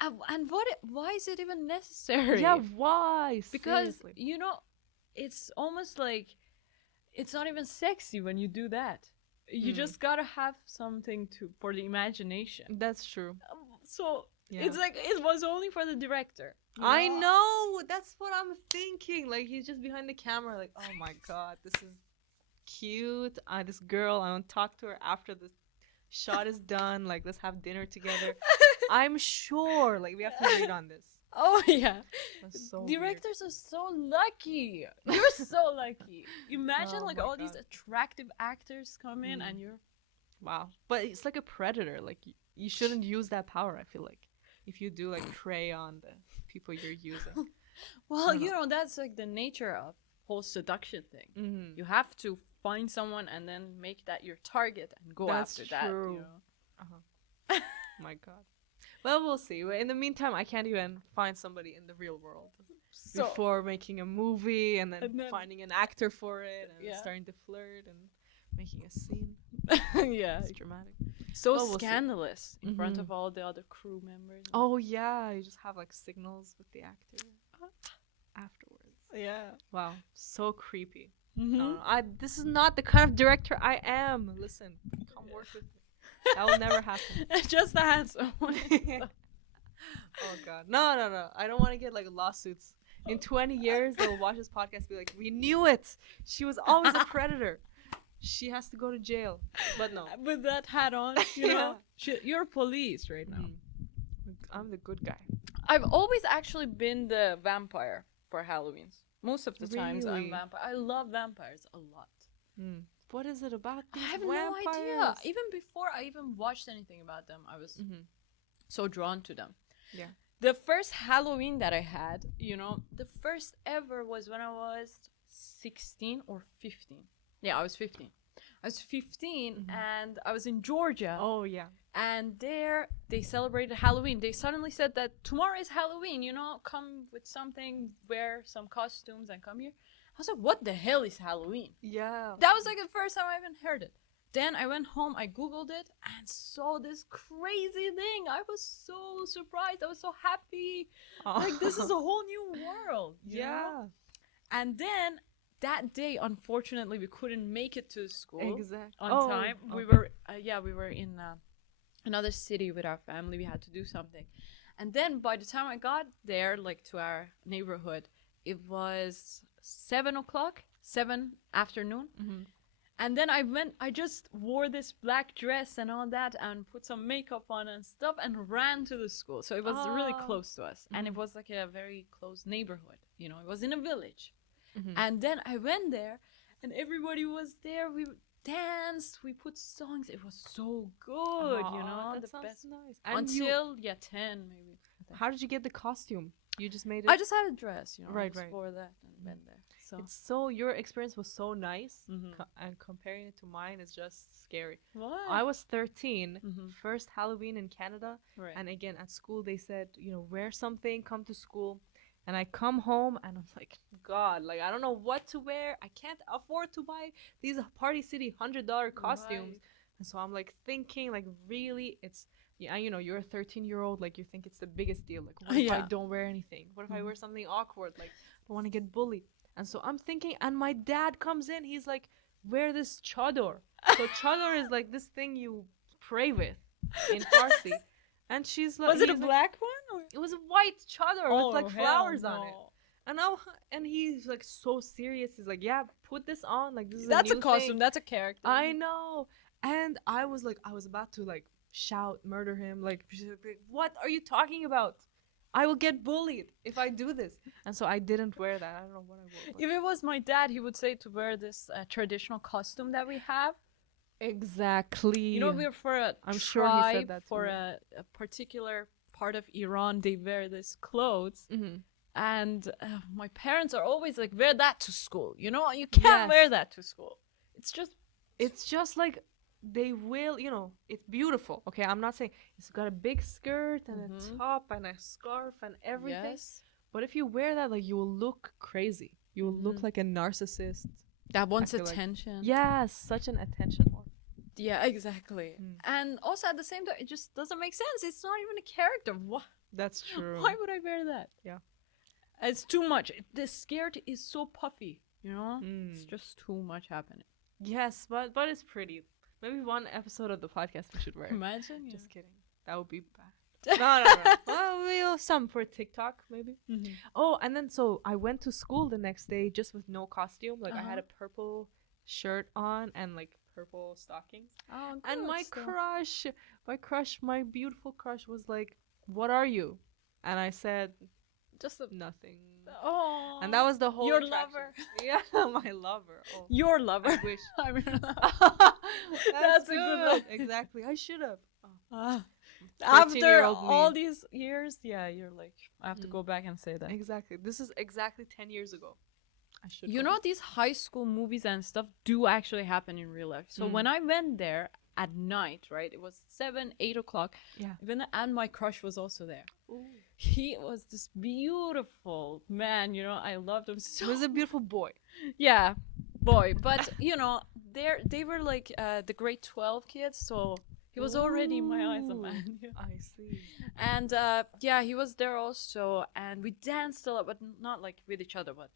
And why is it even necessary? Yeah, why? Because, seriously. you know, it's almost like it's not even sexy when you do that. You just gotta have something for the imagination. That's true. It's like it was only for the director. I know. That's what I'm thinking. Like, he's just behind the camera, like, oh my god, this is cute. This girl, I want to talk to her after the shot is done. Like, let's have dinner together. I'm sure. Like, we have to read on this. Oh yeah. So Directors are so lucky. You're so lucky. Imagine like all these attractive actors come in and you're... Wow. But it's like a predator. Like, you shouldn't use that power, I feel like. If you do, like, prey on the people you're using. Well, you know, that's like the nature of whole seduction thing. You have to find someone and then make that your target and go after that. You know? My god. Well, we'll see. In the meantime, I can't even find somebody in the real world before making a movie and then finding an actor for it and starting to flirt and making a scene. It's dramatic. So scandalous in front of all the other crew members. Oh yeah, you just have like signals with the actor afterwards. Yeah. Wow, so creepy. This is not the kind of director I am. Listen, come work with me. That will never happen. Just the handsome. Oh god, no. I don't want to get like lawsuits. In 20 years, they'll watch this podcast and be like, we knew it. She was always a predator. She has to go to jail. But no. With that hat on, you know, you're police right now. I'm the good guy. I've always actually been the vampire for Halloween's. Most of the times I'm vampire. I love vampires a lot. What is it about these I have vampires? no idea. Even before I even watched anything about them, I was so drawn to them. Yeah. The first Halloween that I had, you know, the first ever was when I was 16 or 15. Yeah, I was 15. I was 15 Mhm. and I was in Georgia. Oh yeah. And there they celebrated Halloween. They suddenly said that tomorrow is Halloween, you know, come with something, wear some costumes and come here. I was like, what the hell is Halloween? Yeah. That was like the first time I even heard it. Then I went home, I Googled it, and saw this crazy thing. I was so surprised. I was so happy. Like, this is a whole new world. You know? And then that day, unfortunately, we couldn't make it to school on time. We were in another city with our family. We had to do something. And then by the time I got there, like to our neighborhood, it was 7 o'clock, 7 afternoon. Mm-hmm. And then I just wore this black dress and all that and put some makeup on and stuff and ran to the school. So it was really close to us. And it was like a very close neighborhood. You know, it was in a village. Mm-hmm. And then I went there and everybody was there. We danced, we put songs. It was so good, you know. That the sounds best. nice. And Until 10 maybe. how did you get the costume? You just made it. I just had a dress, you know. Right. For that and went there. So It's so your experience was so nice, Mhm. and comparing it to mine is just scary. what? I was 13, Mhm. first Halloween in Canada, Right. and again at school they said, you know, wear something, come to school, and I come home and I'm like, God, like I don't know what to wear. I can't afford to buy these Party City $100 costumes, Right. and so I'm like thinking, like really, it's. Yeah, you know, you're a 13-year-old, like you think it's the biggest deal. Like, what if I Yeah. don't wear anything? What if I Mhm. wear something awkward? Like, I don't want to get bullied. And so I'm thinking, and my dad comes in, he's like, wear this chador. So chador is like this thing you pray with in Farsi. And she's like, Was it a he's like- black one? Or? it was a white chador with like hell flowers on it. no. And he's like so serious. He's like, yeah, put this on. Like this is That's a a new costume. thing. That's a character. I know. And I was like, I was about to like shout, murder him. Like, what are you talking about? I will get bullied if I do this. And so I didn't wear that. I don't know what I wore. but- If it was my dad, he would say to wear this traditional costume that we have. Exactly. You know, we're for a I'm tribe, sure he said that to for me. a particular part of Iran, they wear this clothes. Mm-hmm. And my parents are always like, wear that to school. You know, you can't Yes. wear that to school. It's just like they will, you know, it's beautiful. Okay, I'm not saying it's got a big skirt and a Mhm. top and a scarf and everything. Yes. But if you wear that, like, you will look crazy. You will look Mhm. like a narcissist. That wants feel like- attention. Yes, such an attention whore. Yeah, exactly. Mm. And also at the same time, it just doesn't make sense. It's not even a character. That's true. Why would I wear that? Yeah. It's too much. The skirt is so puffy, you know? It's Mm. just too much happening. Yes, but it's pretty. Maybe one episode of the podcast we should wear. Imagine. Just kidding. That would be bad. No. Well, we'll some for TikTok maybe. Mhm. Oh, and then so I went to school the next day just with no costume. Like I had Uh-huh. a purple shirt on and like purple stockings. Oh, And good my stuff. my beautiful crush was like, "What are you?" And I said, Just a. "Nothing." Oh. And that was the whole Your attraction. lover. Yeah, my lover. Oh, Your lover. I wish. I mean, That's a good good. one. Exactly. I should have. after 13-year-old me. all these years, yeah, you're like, I have to Mm. go back and say that. Exactly. This is exactly 10 years ago. I should. You go know, back. these high school movies and stuff do actually happen in real life. So Mm. when I went there at night, right, it was 7, 8 o'clock. Yeah. And my crush was also there. He was this beautiful man, you know, I loved him so He was a beautiful boy. Yeah, boy. But, you know, they were like the grade 12 kids, so he was already in my eyes a Ooh. man. I see. And yeah, he was there also, and we danced a lot, but not like with each other, but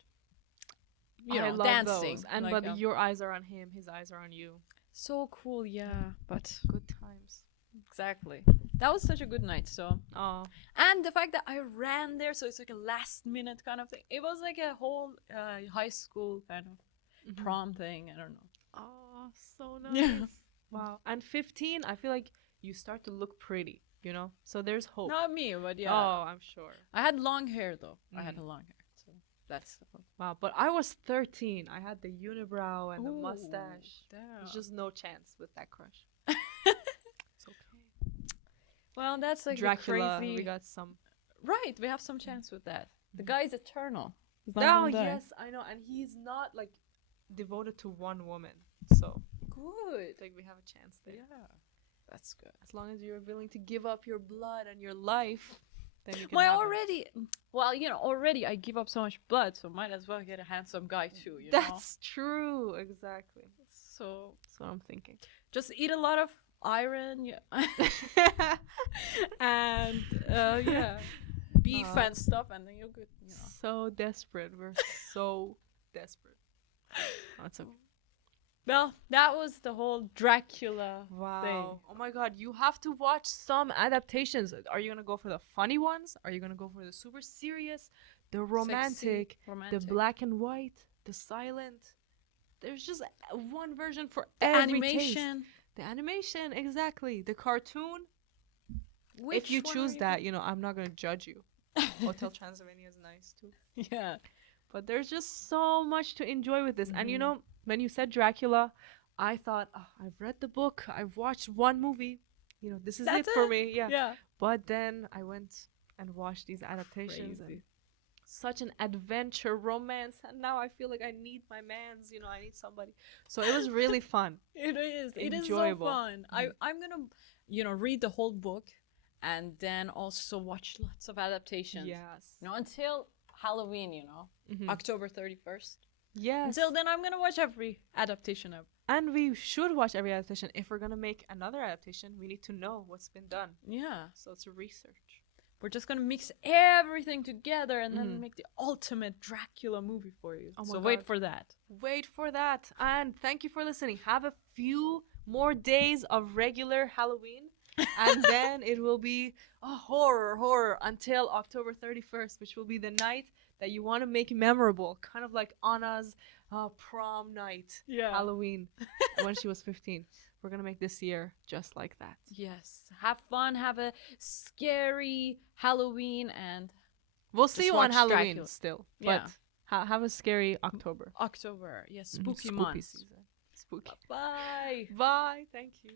you I know, love dancing. those. And like, but your eyes are on him, his eyes are on you. so cool, yeah. But Good times. exactly, that was such a good night. So, Oh. and the fact that I ran there, so it's like a last minute kind of thing. It was like a whole high school kind of prom thing. I don't know. Oh, so nice. Yeah. Wow. And 15, I feel like you start to look pretty, you know? So there's hope. Not me, but yeah. Oh, I'm sure. I had long hair though. I had Mm. a long hair, so that's. Wow. But I was 13. I had the unibrow and the Ooh, mustache. damn. There's just no chance with that crush. It's okay. Well, that's like a Dracula. crazy. We got some. Right, we have some chance with that. The Mm. guy is eternal. He's not Oh, gonna die. yes, I know. And he's not like devoted to one woman. So good. Like we have a chance there. Yeah, that's good. As long as you're willing to give up your blood and your life, then you can My have it. already, well, already I give up so much blood, so might as well get a handsome guy too. That's true. Exactly. So That's what I'm thinking. just eat a lot of iron, and beef and stuff, and then you're good. So desperate. We're so desperate. That's okay. Well, that was the whole Dracula Wow. thing. Oh my god, you have to watch some adaptations. Are you gonna go for the funny ones? Are you gonna go for the super serious, the romantic, the black and white, the silent? There's just one version for every animation. taste. The animation, exactly. The cartoon. Which if you one choose are that, I'm not gonna judge you. Hotel Transylvania is nice too. Yeah. But there's just so much to enjoy with this. Mhm. And when you said Dracula, I thought, oh, I've read the book, I've watched one movie. This is That's it for it? me. Yeah. Yeah. But then I went and watched these adaptations. Crazy. And such an adventure, romance. And now I feel like I need my mans, I need somebody. So it was really fun. It is. It is so Enjoyable. fun. I'm gonna, read the whole book, and then also watch lots of adaptations. Yes. Until Halloween. Mhm. October 31st. Yes. Until then, I'm gonna watch every adaptation of. And we should watch every adaptation. If we're going to make another adaptation, we need to know what's been done. Yeah. So it's a research. We're just gonna mix everything together and Mhm. then make the ultimate Dracula movie for you. Oh my So wait God. for that. Wait for that. And thank you for listening. Have a few more days of regular Halloween. And then it will be a horror until October 31st, which will be the night that you want to make memorable. Kind of like Anna's prom night, Yeah. Halloween, when she was 15. We're going to make this year just like that. Yes. Have fun. Have a scary Halloween and We'll see Just you on watch Halloween Dracula. still. Yeah. But have a scary October. October. Yes. Mhm. Spooky Spooky months. season. Spooky. Bye. Bye. Thank you.